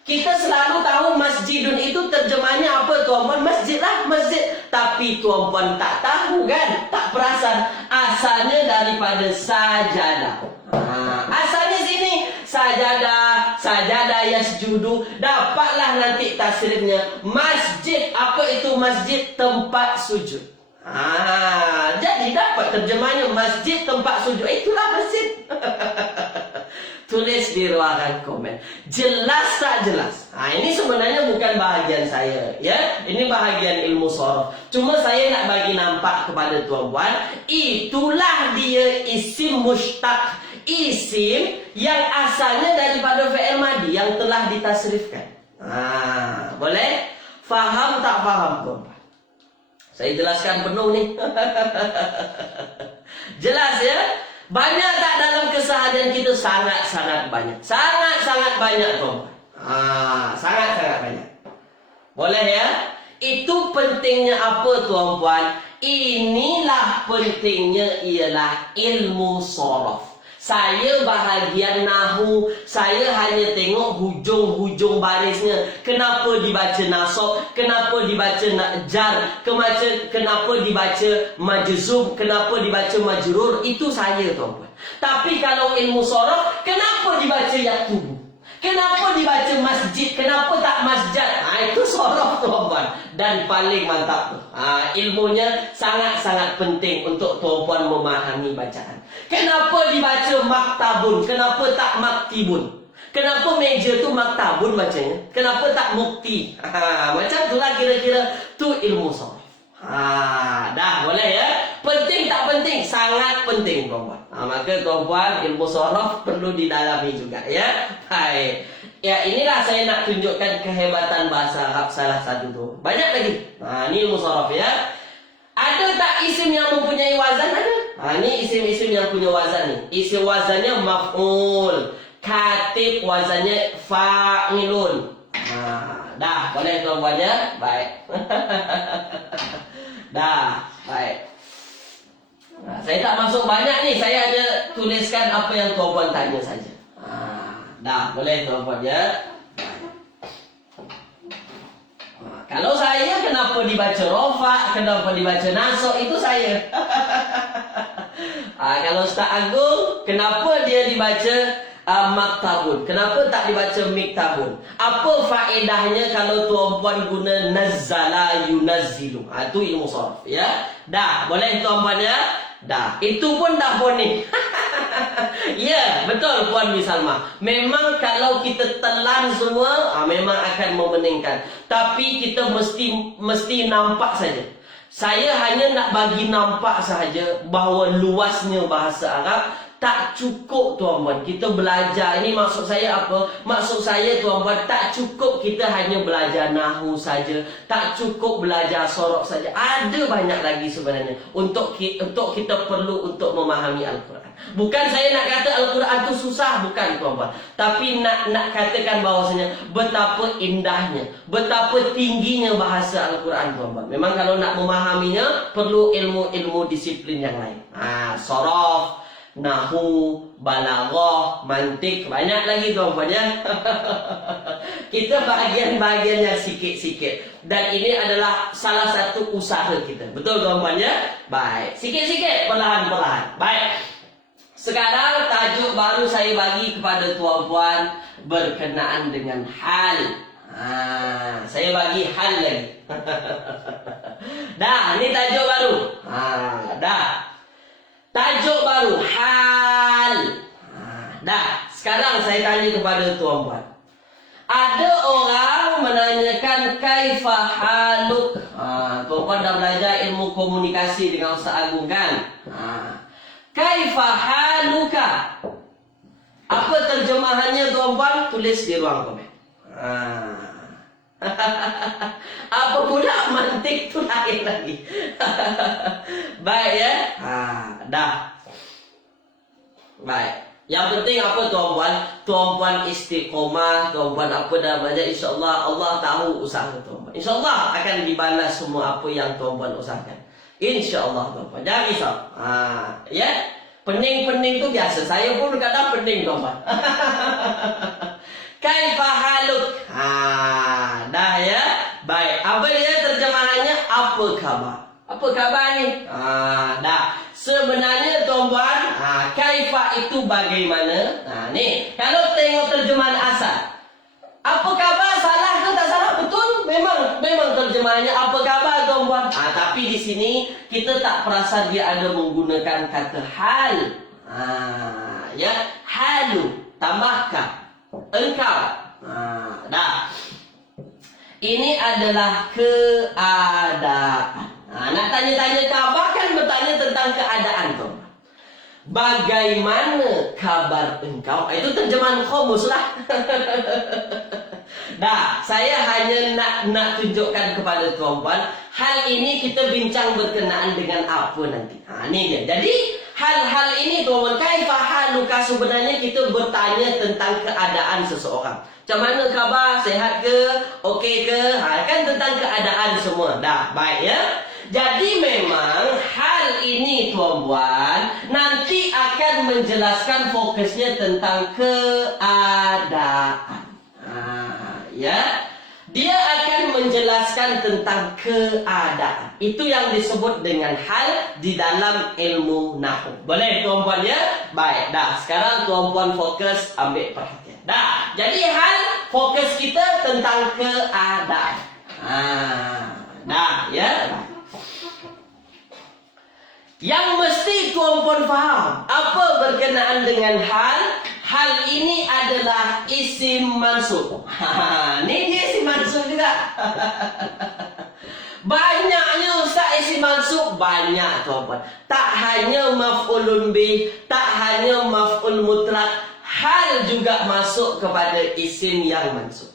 Kita selalu tahu masjidun itu terjemahnya apa, tuan-puan? Masjid lah, masjid. Tapi tuan-puan tak tahu kan? Tak perasan. Asalnya daripada sajadah. Asalnya sini. Sajadah yasjudu. Dapatlah nanti tasrifnya. Masjid. Apa itu masjid? Tempat sujud. Jadi dapat terjemahnya masjid tempat sujud. Itulah masjid. Tulis di ruangan komen. Jelas tak jelas? Ini sebenarnya bukan bahagian saya, ya. Ini bahagian ilmu sorof. Cuma saya nak bagi nampak kepada tuan-puan, itulah dia isim mushtaq. Isim yang asalnya daripada fi'il madi yang telah ditasrifkan. Boleh? Faham tak faham, tuan-puan? Saya jelaskan penuh ni. Jelas ya? Banyak tak dalam keseharian kita? Sangat-sangat banyak. Sangat-sangat banyak, tuan-puan. Sangat-sangat banyak. Boleh ya? Itu pentingnya apa, tuan-puan? Inilah pentingnya ialah ilmu sorof. Saya bahagian nahu, saya hanya tengok hujung-hujung barisnya. Kenapa dibaca nasab, kenapa dibaca jar, kenapa dibaca majzum, kenapa dibaca majrur, itu saya, tuan-puan. Tapi kalau ilmu sorof, kenapa dibaca yaktubu? Kenapa dibaca masjid? Kenapa tak masjid? Itu sorof, tuan-puan. Dan paling mantap tu. Ilmunya sangat-sangat penting untuk tuan-puan memahami bacaan. Kenapa dibaca maktabun? Kenapa tak maktibun? Kenapa meja tu maktabun bacanya? Kenapa tak mukti? Macam itulah kira-kira tu ilmu sorof. Dah boleh ya? Penting tak penting? Sangat penting, tuan-puan. Maka tuan-puan, ilmu sorof perlu didalami juga ya. Baik. Ya, inilah saya nak tunjukkan kehebatan bahasa Arab salah satu tu. Banyak lagi. Ini ilmu sorof ya. Ada tak isim yang mempunyai wazan? Ada. Ini isim-isim yang punya wazan ni. Isim wazannya maf'ul. Katib wazannya fa'ilun. Dah, boleh tuan-puan ya? Baik. Dah, baik. Saya tak masuk banyak ni. Saya hanya tuliskan apa yang tuan-puan tanya saja. Dah, boleh tuan-puan ya? Kalau saya, kenapa dibaca rofa, kenapa dibaca nasab, itu saya. Kalau Ustaz Agung, kenapa dia dibaca maktabun? Kenapa tak dibaca miktabun? Apa faedahnya kalau tuan-puan guna nazzala yunazzilu? Itu ilmu sorof ya. Dah, boleh tuan-puan ya? Dah, itu pun dah ponik. Ya, betul Puan Misalma. Memang kalau kita telan semua, memang akan memeningkan. Tapi kita mesti nampak saja. Saya hanya nak bagi nampak sahaja bahawa luasnya bahasa Arab tak cukup, tuan-puan. Kita belajar, ini maksud saya apa? Maksud saya, tuan-puan, tak cukup kita hanya belajar nahu saja, tak cukup belajar sorof saja. Ada banyak lagi sebenarnya untuk kita perlu untuk memahami Al-Quran. Bukan saya nak kata Al-Quran tu susah, bukan tuan-tuan. Tapi nak katakan bahawasanya betapa indahnya, betapa tingginya bahasa Al-Quran tuan-tuan. Memang kalau nak memahaminya perlu ilmu-ilmu disiplin yang lain. Sorof, nahu, balaghah, mantik, banyak lagi tuan-tuan ya. Kita bahagian-bahagiannya sikit-sikit. Dan ini adalah salah satu usaha kita. Betul tuan-tuan ya? Baik, sikit-sikit, perlahan-perlahan. Baik. Sekarang tajuk baru saya bagi kepada tuan-puan berkenaan dengan hal. Saya bagi hal lagi. Dah, ini tajuk baru. Dah. Tajuk baru, hal. Dah, sekarang saya tanya kepada tuan-puan. Ada orang menanyakan kaifa haluk. Tuan-puan dah belajar ilmu komunikasi dengan Ustaz Agung kan? Kaifa haluka. Apa terjemahannya tuan-puan? Tulis di ruang komen. Apa pula mantik tu lain lagi. Baik ya. Dah. Baik. Yang penting apa tuan-puan? Tuan-puan istiqomah, tuan-puan apa dah belajar, insya-Allah Allah tahu usaha tuan-puan. Insya-Allah akan dibalas semua apa yang tuan-puan usahakan. InsyaAllah tuan-puan. Jangan risau. Ya. Pening-pening tu biasa. Saya pun kadang pening tuan-puan. Kaifa haluk. Dah ya. Baik. Apa dia terjemahannya? Apa khabar? Apa khabar ni? Dah. Sebenarnya tuan-puan, kaifa itu bagaimana? Ni. Kalau tengok terjemahan asal. Apa khabar? Salah ke tak salah? Betul? Memang terjemahannya apa khabar tuan-puan? Tapi di sini kita tak perasan dia ada menggunakan kata hal. Ya, halu, tambahkan engkau. Dah. Ini adalah keadaan. Nak tanya-tanya khabar kan bertanya tentang keadaan tuan. Bagaimana kabar engkau? Itu terjemahan Qamus lah. Dah, saya hanya nak tunjukkan kepada tuan-puan, hal ini kita bincang berkenaan dengan apa nanti. Ini dia. Jadi, hal-hal ini tuan-puan, kaifa haluka, sebenarnya kita bertanya tentang keadaan seseorang. Macam mana khabar? Sehat ke? Okey ke? Kan tentang keadaan semua. Dah, baik ya. Jadi memang hal ini tuan-puan nanti akan menjelaskan fokusnya tentang keadaan. Ya, dia akan menjelaskan tentang keadaan. Itu yang disebut dengan hal di dalam ilmu nahwu. Boleh tuan-puan ya? Baik, dah. Sekarang tuan-puan fokus ambil perhatian. Dah. Jadi hal fokus kita tentang keadaan. Dah ya. Yang mesti tuan-puan faham apa berkenaan dengan hal. Hal ini adalah isim mansub. Ini dia isim mansub juga. Banyaknya Ustaz isim mansub. Banyak tuan-puan. Tak hanya maf'ulun bih, tak hanya maf'ul mutlak. Hal juga masuk kepada isim yang mansub.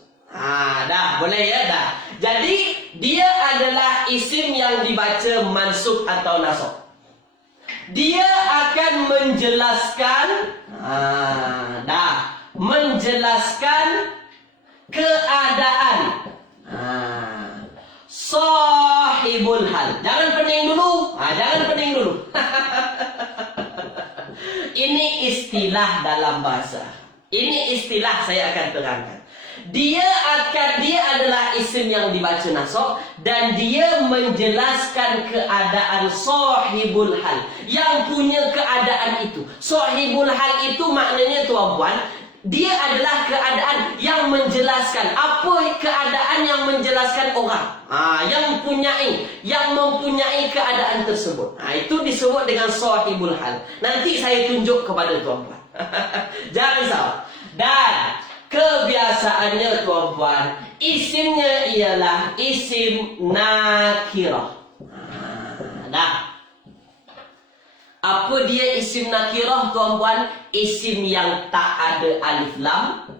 Dah boleh ya dah. Jadi dia adalah isim yang dibaca mansub atau nasab. Dia akan menjelaskan menjelaskan keadaan sahibul hal. Jangan pening dulu. Jangan pening dulu. Ini istilah dalam bahasa. Ini istilah saya akan terangkan. Dia adalah isim yang dibaca nasab dan dia menjelaskan keadaan sahibul hal, yang punya keadaan itu. Sahibul hal itu maknanya tuan-puan, dia adalah keadaan yang menjelaskan. Apa keadaan yang menjelaskan orang? Yang mempunyai keadaan tersebut. Itu disebut dengan sahibul hal. Nanti saya tunjuk kepada tuan-puan. Jangan risau. Dan kebiasaannya tuan-puan, isimnya ialah isim nakirah. Dah. Apa dia isim nakirah tuan-puan? Isim yang tak ada alif lam.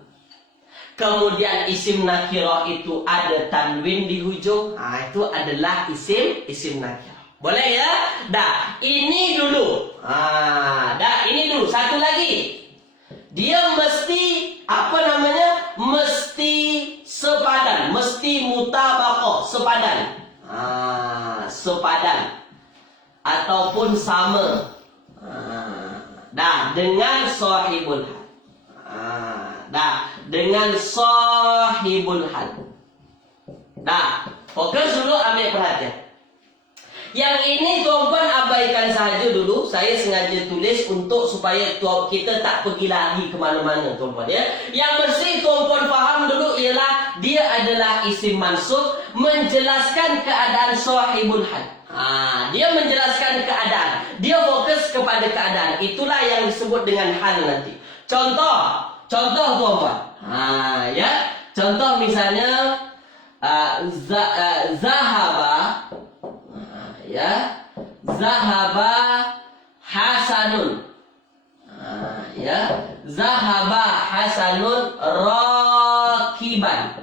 Kemudian isim nakirah itu ada tanwin di hujung. Itu adalah isim nakirah. Boleh ya? Dah, ini dulu. Dah, ini dulu. Satu lagi. Dia mesti, apa namanya? Mesti sepadan. Mesti mutabaqah, sepadan. Sepadan. Ataupun sama. Dah, dengan sahibul hal. Dah, dengan sahibul hal. Dah, fokus dulu, ambil perhatian. Yang ini tuan-puan abaikan saja dulu. Saya sengaja tulis untuk supaya kita tak pergi lagi ke mana-mana tuan-puan ya. Yang mesti tuan-puan faham dulu ialah dia adalah isim mansub menjelaskan keadaan sahibul hal. Dia menjelaskan keadaan. Dia fokus kepada keadaan. Itulah yang disebut dengan hal nanti. Contoh tuan-puan. Ya. Contoh misalnya zahaba, ya, zahaba hasanun, ya, zahaba hasanun rakiban,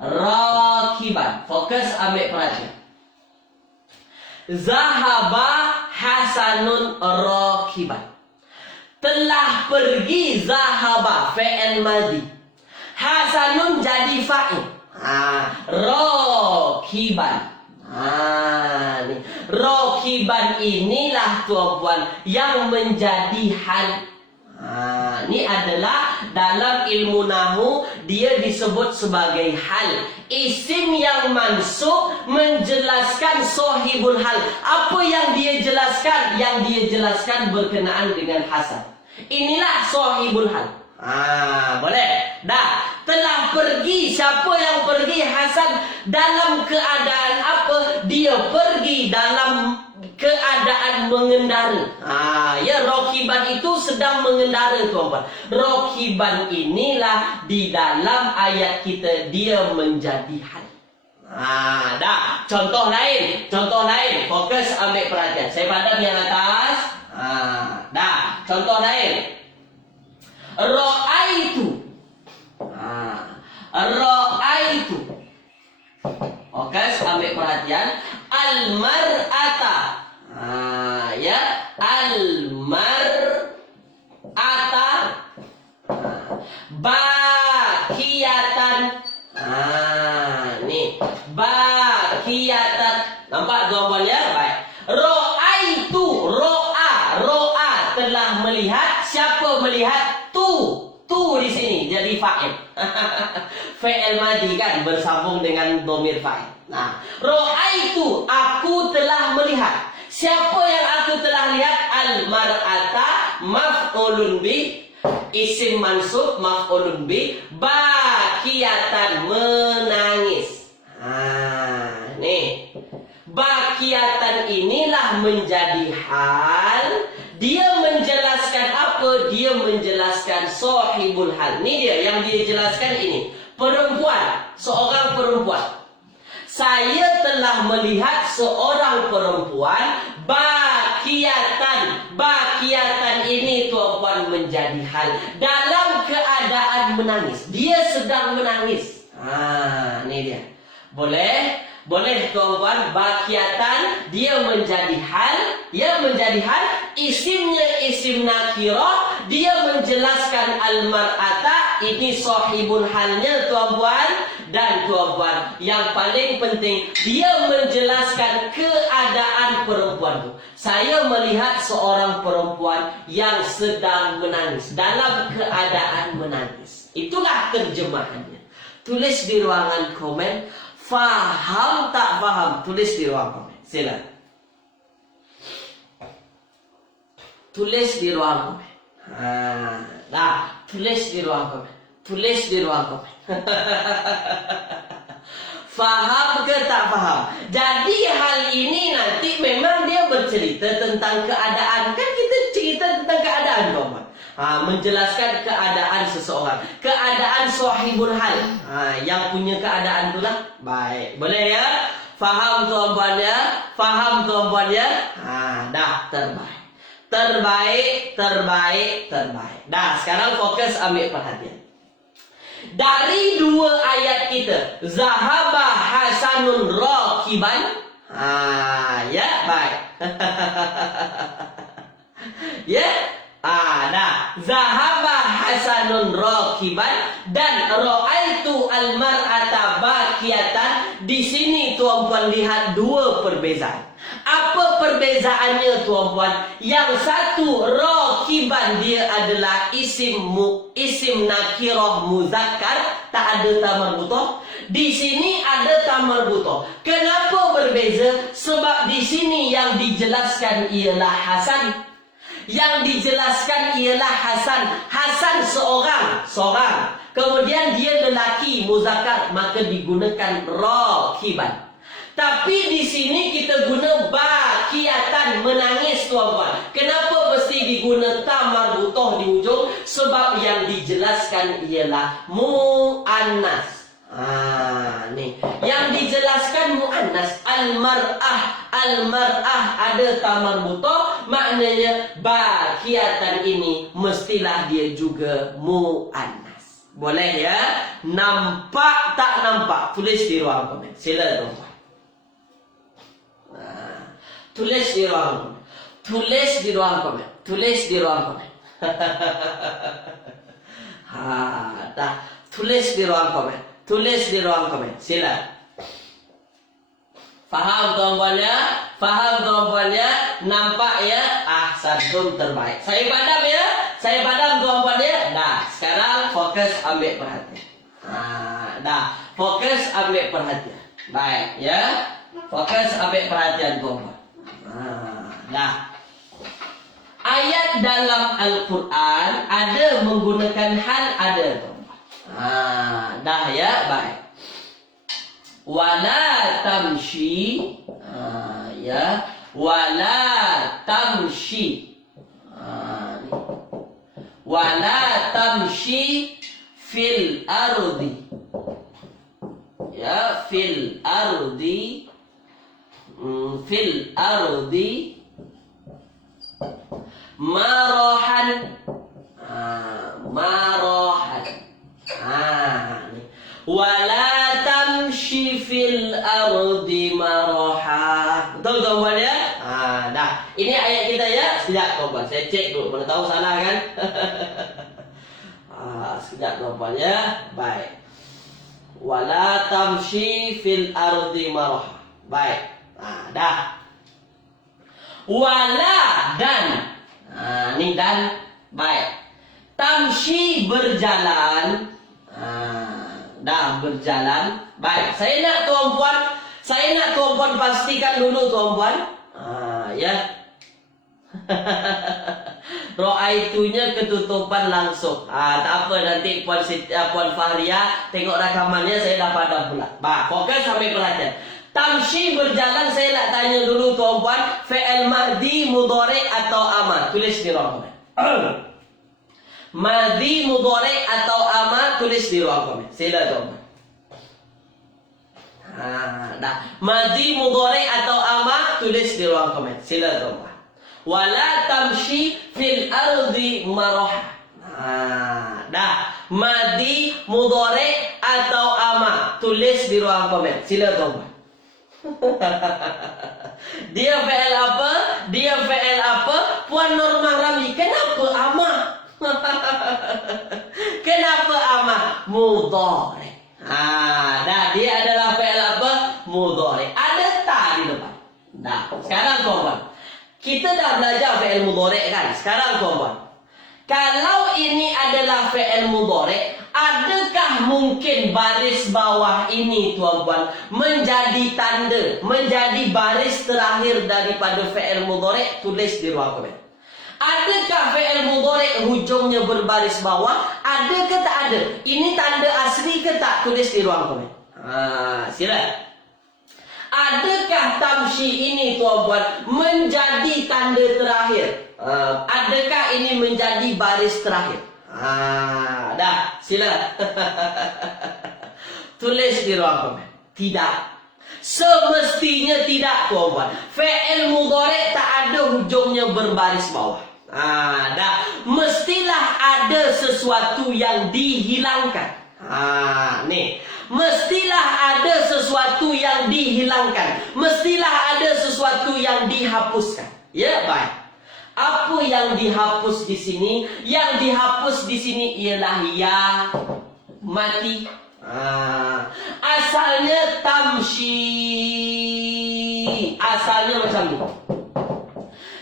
rakiban. Fokus, ambil perhatian. Zahaba hasanun rakiban. Telah pergi zahaba, fi'il madhi. Hasanun jadi fa'il. Rakiban. Nih. Rakiban inilah tuan-puan yang menjadi hal. Ini adalah dalam ilmu nahu dia disebut sebagai hal. Isim yang mansub menjelaskan sahibul hal. Apa yang dia jelaskan? Yang dia jelaskan berkenaan dengan hasan. Inilah sahibul hal. Boleh? Dah. Telah pergi. Siapa yang pergi? Hasan. Dalam keadaan apa? Dia pergi dalam keadaan mengendara. Ya, rokiban itu sedang mengendara tuan-tuan. Rokiban inilah di dalam ayat kita dia menjadi hal. Dah. Contoh lain. Fokus, ambil perhatian. Saya padam yang atas. Dah. Contoh lain. Ra'aitu. Ra'aitu. Fokus, ambil perhatian. Al-mar'ata. Ya, al-mar'ata bakiyatan. Nih, bakiyatan. Nampak tuan-tuan ya? Baik. Ra'aitu, ro'a telah melihat. Siapa melihat? Tu di sini jadi fa'il. Fi'il madhi kan bersambung dengan dhamir fa'il. Ra'aitu, aku telah melihat. Siapa yang aku telah lihat? Al-mar'ata maf'ulun bi, isim mansub maf'ulun bi, bakiyatan, menangis. Nih. Bakiyatan inilah menjadi hal. Dia menjelaskan apa? Dia menjelaskan sahibul hal. Ini dia yang dia jelaskan ini. Perempuan, seorang perempuan. Saya telah melihat seorang perempuan bakiyatan. Bakiyatan ini tuan-puan menjadi hal dalam keadaan menangis. Dia sedang menangis. Ini dia. Boleh tuan-puan, bakiyatan dia menjadi hal. Ya, menjadi hal. Isimnya isim nakirah. Dia menjelaskan al-mar'ata. Ini sahibul halnya tuan-puan. Dan tuan-puan, yang paling penting, dia menjelaskan keadaan perempuan itu. Saya melihat seorang perempuan yang sedang menangis. Dalam keadaan menangis. Itulah terjemahannya. Tulis di ruangan komen. Faham tak faham? Tulis di ruang komen. Silakan. Tulis di ruang komen. Tulis di ruang komen. Tulis di ruang komen. Faham ke tak faham? Jadi hal ini nanti memang dia bercerita tentang keadaan. Kan kita cerita tentang keadaan, teman. Menjelaskan keadaan seseorang. Keadaan sahibul hal. Yang punya keadaan itulah. Baik. Boleh ya? Faham tuan-puan ya? Faham tuan-puan ya? Dah, terbaik. Terbaik. Dah, sekarang fokus, ambil perhatian. Dari dua ayat kita. Zahaba Hasanun rakiban. Ya, baik. Ya. Nah, zahaba Hasanun rakiban dan ra'aitu al-mar'ata bakiyatan. Di sini tuan-puan lihat dua perbezaan. Apa perbezaannya tuan-puan? Yang satu rakiban, dia adalah isim nakirah muzakkar, tak ada ta marbuthah. Di sini ada ta marbuthah. Kenapa berbeza? Sebab di sini yang dijelaskan ialah Hasan. Yang dijelaskan ialah Hasan. Hasan seorang. Kemudian dia lelaki muzakkar, maka digunakan rakiban. Tapi di sini kita guna bakiyatan, menangis tuan-tuan. Kenapa mesti diguna ta marbuthah di ujung? Sebab yang dijelaskan ialah muannas. Nih. Yang dijelaskan muannas, al-mar'ah ada ta marbuthah, maknanya bakiyatan ini mestilah dia juga muannas. Boleh ya? Nampak tak nampak? Tulis di ruang komen. Sila tuan-tuan. Tulis di ruang komen. Tulis di ruang komen. Tulis di ruang komen. Dah. Tulis di ruang komen. Tulis di ruang komen. Sila. Faham tuan-puan ya? Faham tuan-puan ya? Nampak ya? Ahsantum, terbaik. Saya padam ya? Saya padam tuan-puan ya? Dah. Sekarang fokus ambil perhatian. Dah. Fokus ambil perhatian. Baik ya? Fokus ambil perhatian tuan-puan. Dah. Ayat dalam Al-Quran ada menggunakan hal, ada tuan-puan. Dah ya, baik. Wala tamshi, ya. Wala tamshi. Wala tamshi fil ardi. Ya, fil ardi. Fil ardi marahan. Marahan. Wala tamshi fil ardi maraha. Betul tuan-tuan ya? Dah. Ini ayat kita ya. Sekejap tuan-tuan, saya cek dulu. Mana tahu salah kan? Sekejap tuan-tuan ya. Baik. Wala tamshi fil ardi maraha. Baik. Dah. Wala dan. Ni dan. Baik. Tamshi berjalan. Dah berjalan. Baik. Saya nak tuan-puan pastikan dulu tuan-puan. Ya. Ra'aitunya ketutupan langsung. Tak apa, nanti Puan Fahria tengok rakamannya, saya dah padam pula. Fokus sampai perhatian. Tamshi berjalan, saya nak tanya dulu tuan-puan, fi'il madhi, mudhari' atau amar? Tulis di ruang komen. Madhi, mudhari' atau amar? Tulis di ruang komen. Sila tuan-puan. Dah. Madhi, mudhari' atau amar? Tulis di ruang komen. Sila tuan-puan. Wala tamshi fil ardi maraha. Dah. Madhi, mudhari' atau amar? Tulis di ruang komen. Sila tuan-puan. Dia fi'il apa? Dia fi'il apa? Puan Norma Rami, kenapa amar? Kenapa amar? Mudhari'. Dah, dia adalah fi'il apa? Mudhari'. Ada ta di depan. Dah. Sekarang tuan-tuan, kita dah belajar fi'il mudhari' kan? Sekarang tuan-tuan, kalau ini adalah fi'il mudhari', adakah mungkin baris bawah ini tuan-tuan menjadi tanda, menjadi baris terakhir daripada fi'il mudhari'? Tulis di ruang komen. Adakah fi'il mudhari' hujungnya berbaris bawah? Ada ke tak ada? Ini tanda asli ke tak? Tulis di ruang komen. Sila. Adakah tamshi ini tuan-tuan menjadi tanda terakhir? Adakah ini menjadi baris terakhir? Dah, sila. Tulis di ruang komen. Tidak. Semestinya tidak tuan-tuan. Fi'il mudhari' tak ada hujungnya berbaris bawah. Dah. Mestilah ada sesuatu yang dihilangkan. Nih. Mestilah ada sesuatu yang dihilangkan. Mestilah ada sesuatu yang dihapuskan. Ya, baik. Apa yang dihapus di sini? Yang dihapus di sini ialah ya mati. Asalnya tamshi. Asalnya macam ni.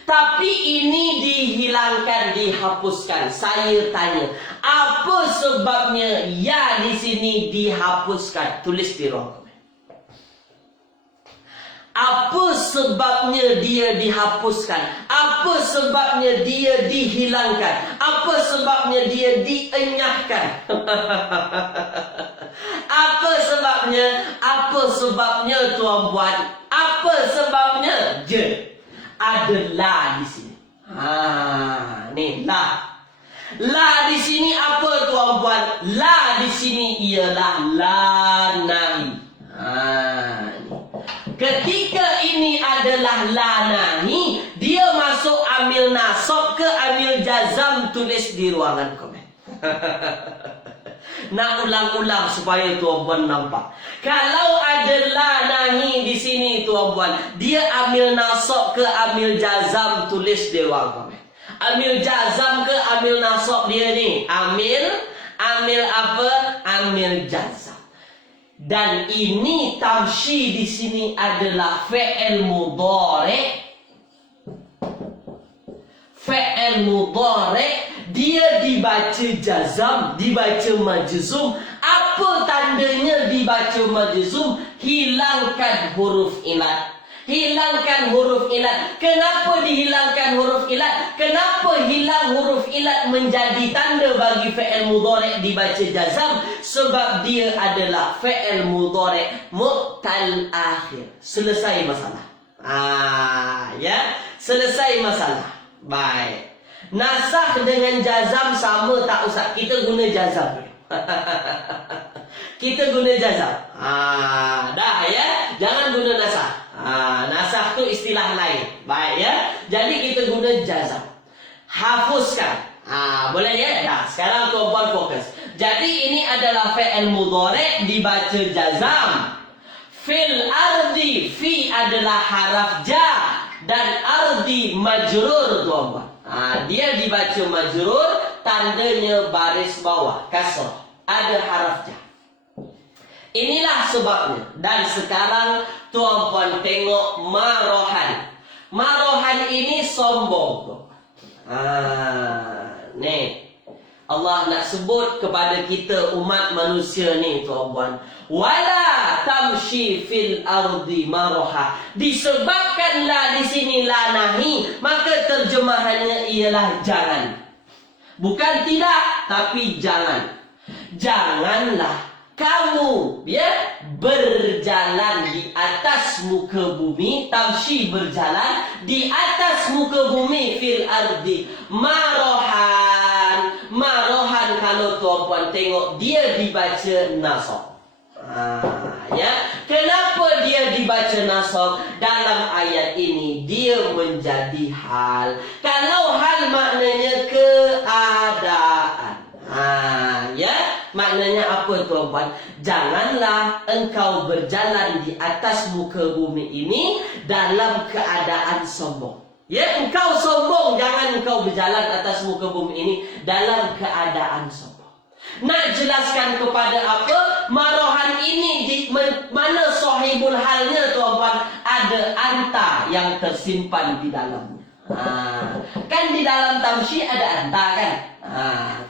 Tapi ini dihilangkan, dihapuskan. Saya tanya, apa sebabnya ya di sini dihapuskan? Tulis di ruang komen. Apa sebabnya dia dihapuskan? Apa sebabnya dia dihilangkan? Apa sebabnya dia dienyahkan? Apa sebabnya? Apa sebabnya tuan-puan? Apa sebabnya? Ada la di sini. Ni la. La di sini apa tuan-puan? La di sini ialah la nahi. Ketika ini adalah la nahi, dia masuk amil nasab ke amil jazam? Tulis di ruangan komen. Nak ulang-ulang supaya tuan-puan nampak. Kalau ada la nahi di sini tuan-puan, dia amil nasab ke amil jazam? Tulis di ruang komen. Amil jazam ke amil nasab dia ni? Amil apa? Amil jazam. Dan ini tamshi di sini adalah fi'il mudhari'. Fi'il mudhari' dia dibaca jazam, dibaca majzum. Apa tandanya dibaca majzum? Hilangkan huruf ilat. Hilangkan huruf ilat. Kenapa dihilangkan huruf ilat? Kenapa hilang huruf ilat menjadi tanda bagi fi'il mudhari' dibaca jazam? Sebab dia adalah fi'il mudhari' mu'tal akhir. Selesai masalah. Ya, selesai masalah. Baik. Nasakh dengan jazam sama tak usah. Kita guna jazam. Kita guna jazam. Dah ya. Jangan guna nasakh. Nasakh tu istilah lain. Baik ya. Jadi kita guna jazam. Hafuzkan. Boleh ya? Dah. Sekarang tuan-puan fokus. Jadi ini adalah fi'il mudhari' dibaca jazam. Fil ardi. Fi adalah haraf ja. Dan ardi majrur tuan-puan. Dia dibaca majrur, tandanya baris bawah, kasrah. Ada haraf ja. Inilah sebabnya. Dan sekarang tuan-puan tengok marohan. Marohan ini sombong. Nih. Allah nak sebut kepada kita umat manusia ni tuan-puan. Wala tamshi fil ardi maroha. Disebabkanlah di sini la nahi, maka terjemahannya ialah jangan. Bukan tidak, tapi jangan. Janganlah kamu berjalan di atas muka bumi. Tamshi berjalan di atas muka bumi fil ardi marohan. Marohan kalau tuan-puan tengok dia dibaca nasab. Ya, kenapa dia dibaca nasab? Dalam ayat ini dia menjadi hal. Kalau hal maknanya keadaan. Ya, maknanya apa tuan-puan? Janganlah engkau berjalan di atas muka bumi ini dalam keadaan sombong. Ya, engkau sombong, jangan engkau berjalan atas muka bumi ini dalam keadaan sombong. Nak jelaskan kepada apa? Marohan ini di mana sahibul halnya tuan-puan? Ada anta yang tersimpan di dalamnya. Kan di dalam tamshi ada anta kan?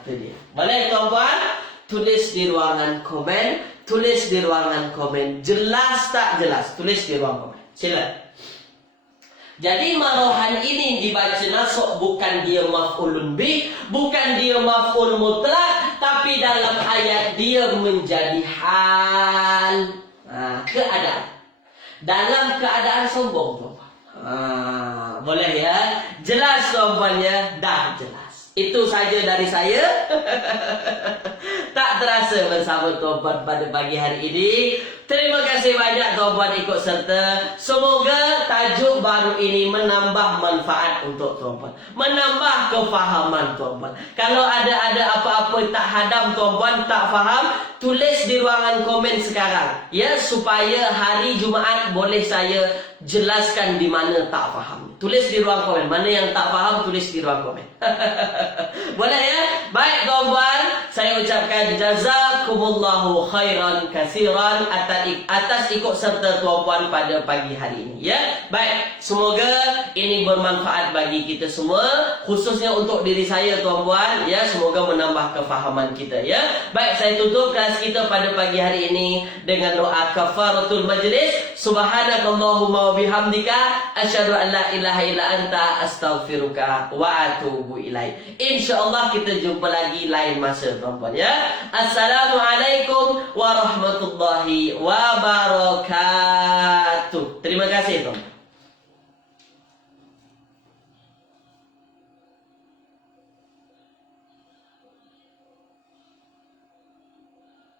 Itu dia. Boleh tuan-puan? Tulis di ruangan komen. Tulis di ruangan komen. Jelas tak jelas? Tulis di ruangan komen. Silakan. Jadi marohan ini dibaca nasab, bukan dia maf'ulun bih, bukan dia maf'ul mutlak, tapi dalam ayat dia menjadi hal, keadaan. Dalam keadaan sombong. Boleh ya? Jelas sombongnya? Dah jelas. Itu saja dari saya. Tak terasa bersama tuan-tuan pada pagi hari ini. Terima kasih banyak tuan-puan ikut serta. Semoga tajuk baru ini menambah manfaat untuk tuan-puan, menambah kefahaman tuan-puan. Kalau ada apa-apa tak hadam tuan-puan, tak faham, tulis di ruangan komen sekarang, ya, supaya hari Jumaat boleh saya jelaskan di mana tak faham. Tulis di ruang komen. Mana yang tak faham, tulis di ruang komen. Boleh ya? Baik tuan-puan, saya ucapkan jazakumullahu khairan kasiran atas ikut serta tuan-puan pada pagi hari ini, ya. Baik, semoga ini bermanfaat bagi kita semua, khususnya untuk diri saya tuan-puan, ya. Semoga menambah kefahaman kita, ya. Baik, saya tutup kelas kita pada pagi hari ini dengan doa kafaratul majlis. Subhanakallahumma wa bihamdika asyhadu an la ilaha illa anta astaghfiruka wa atubu ilaik. Insyaallah kita jumpa lagi lain masa tuan-puan, ya. Assalamualaikum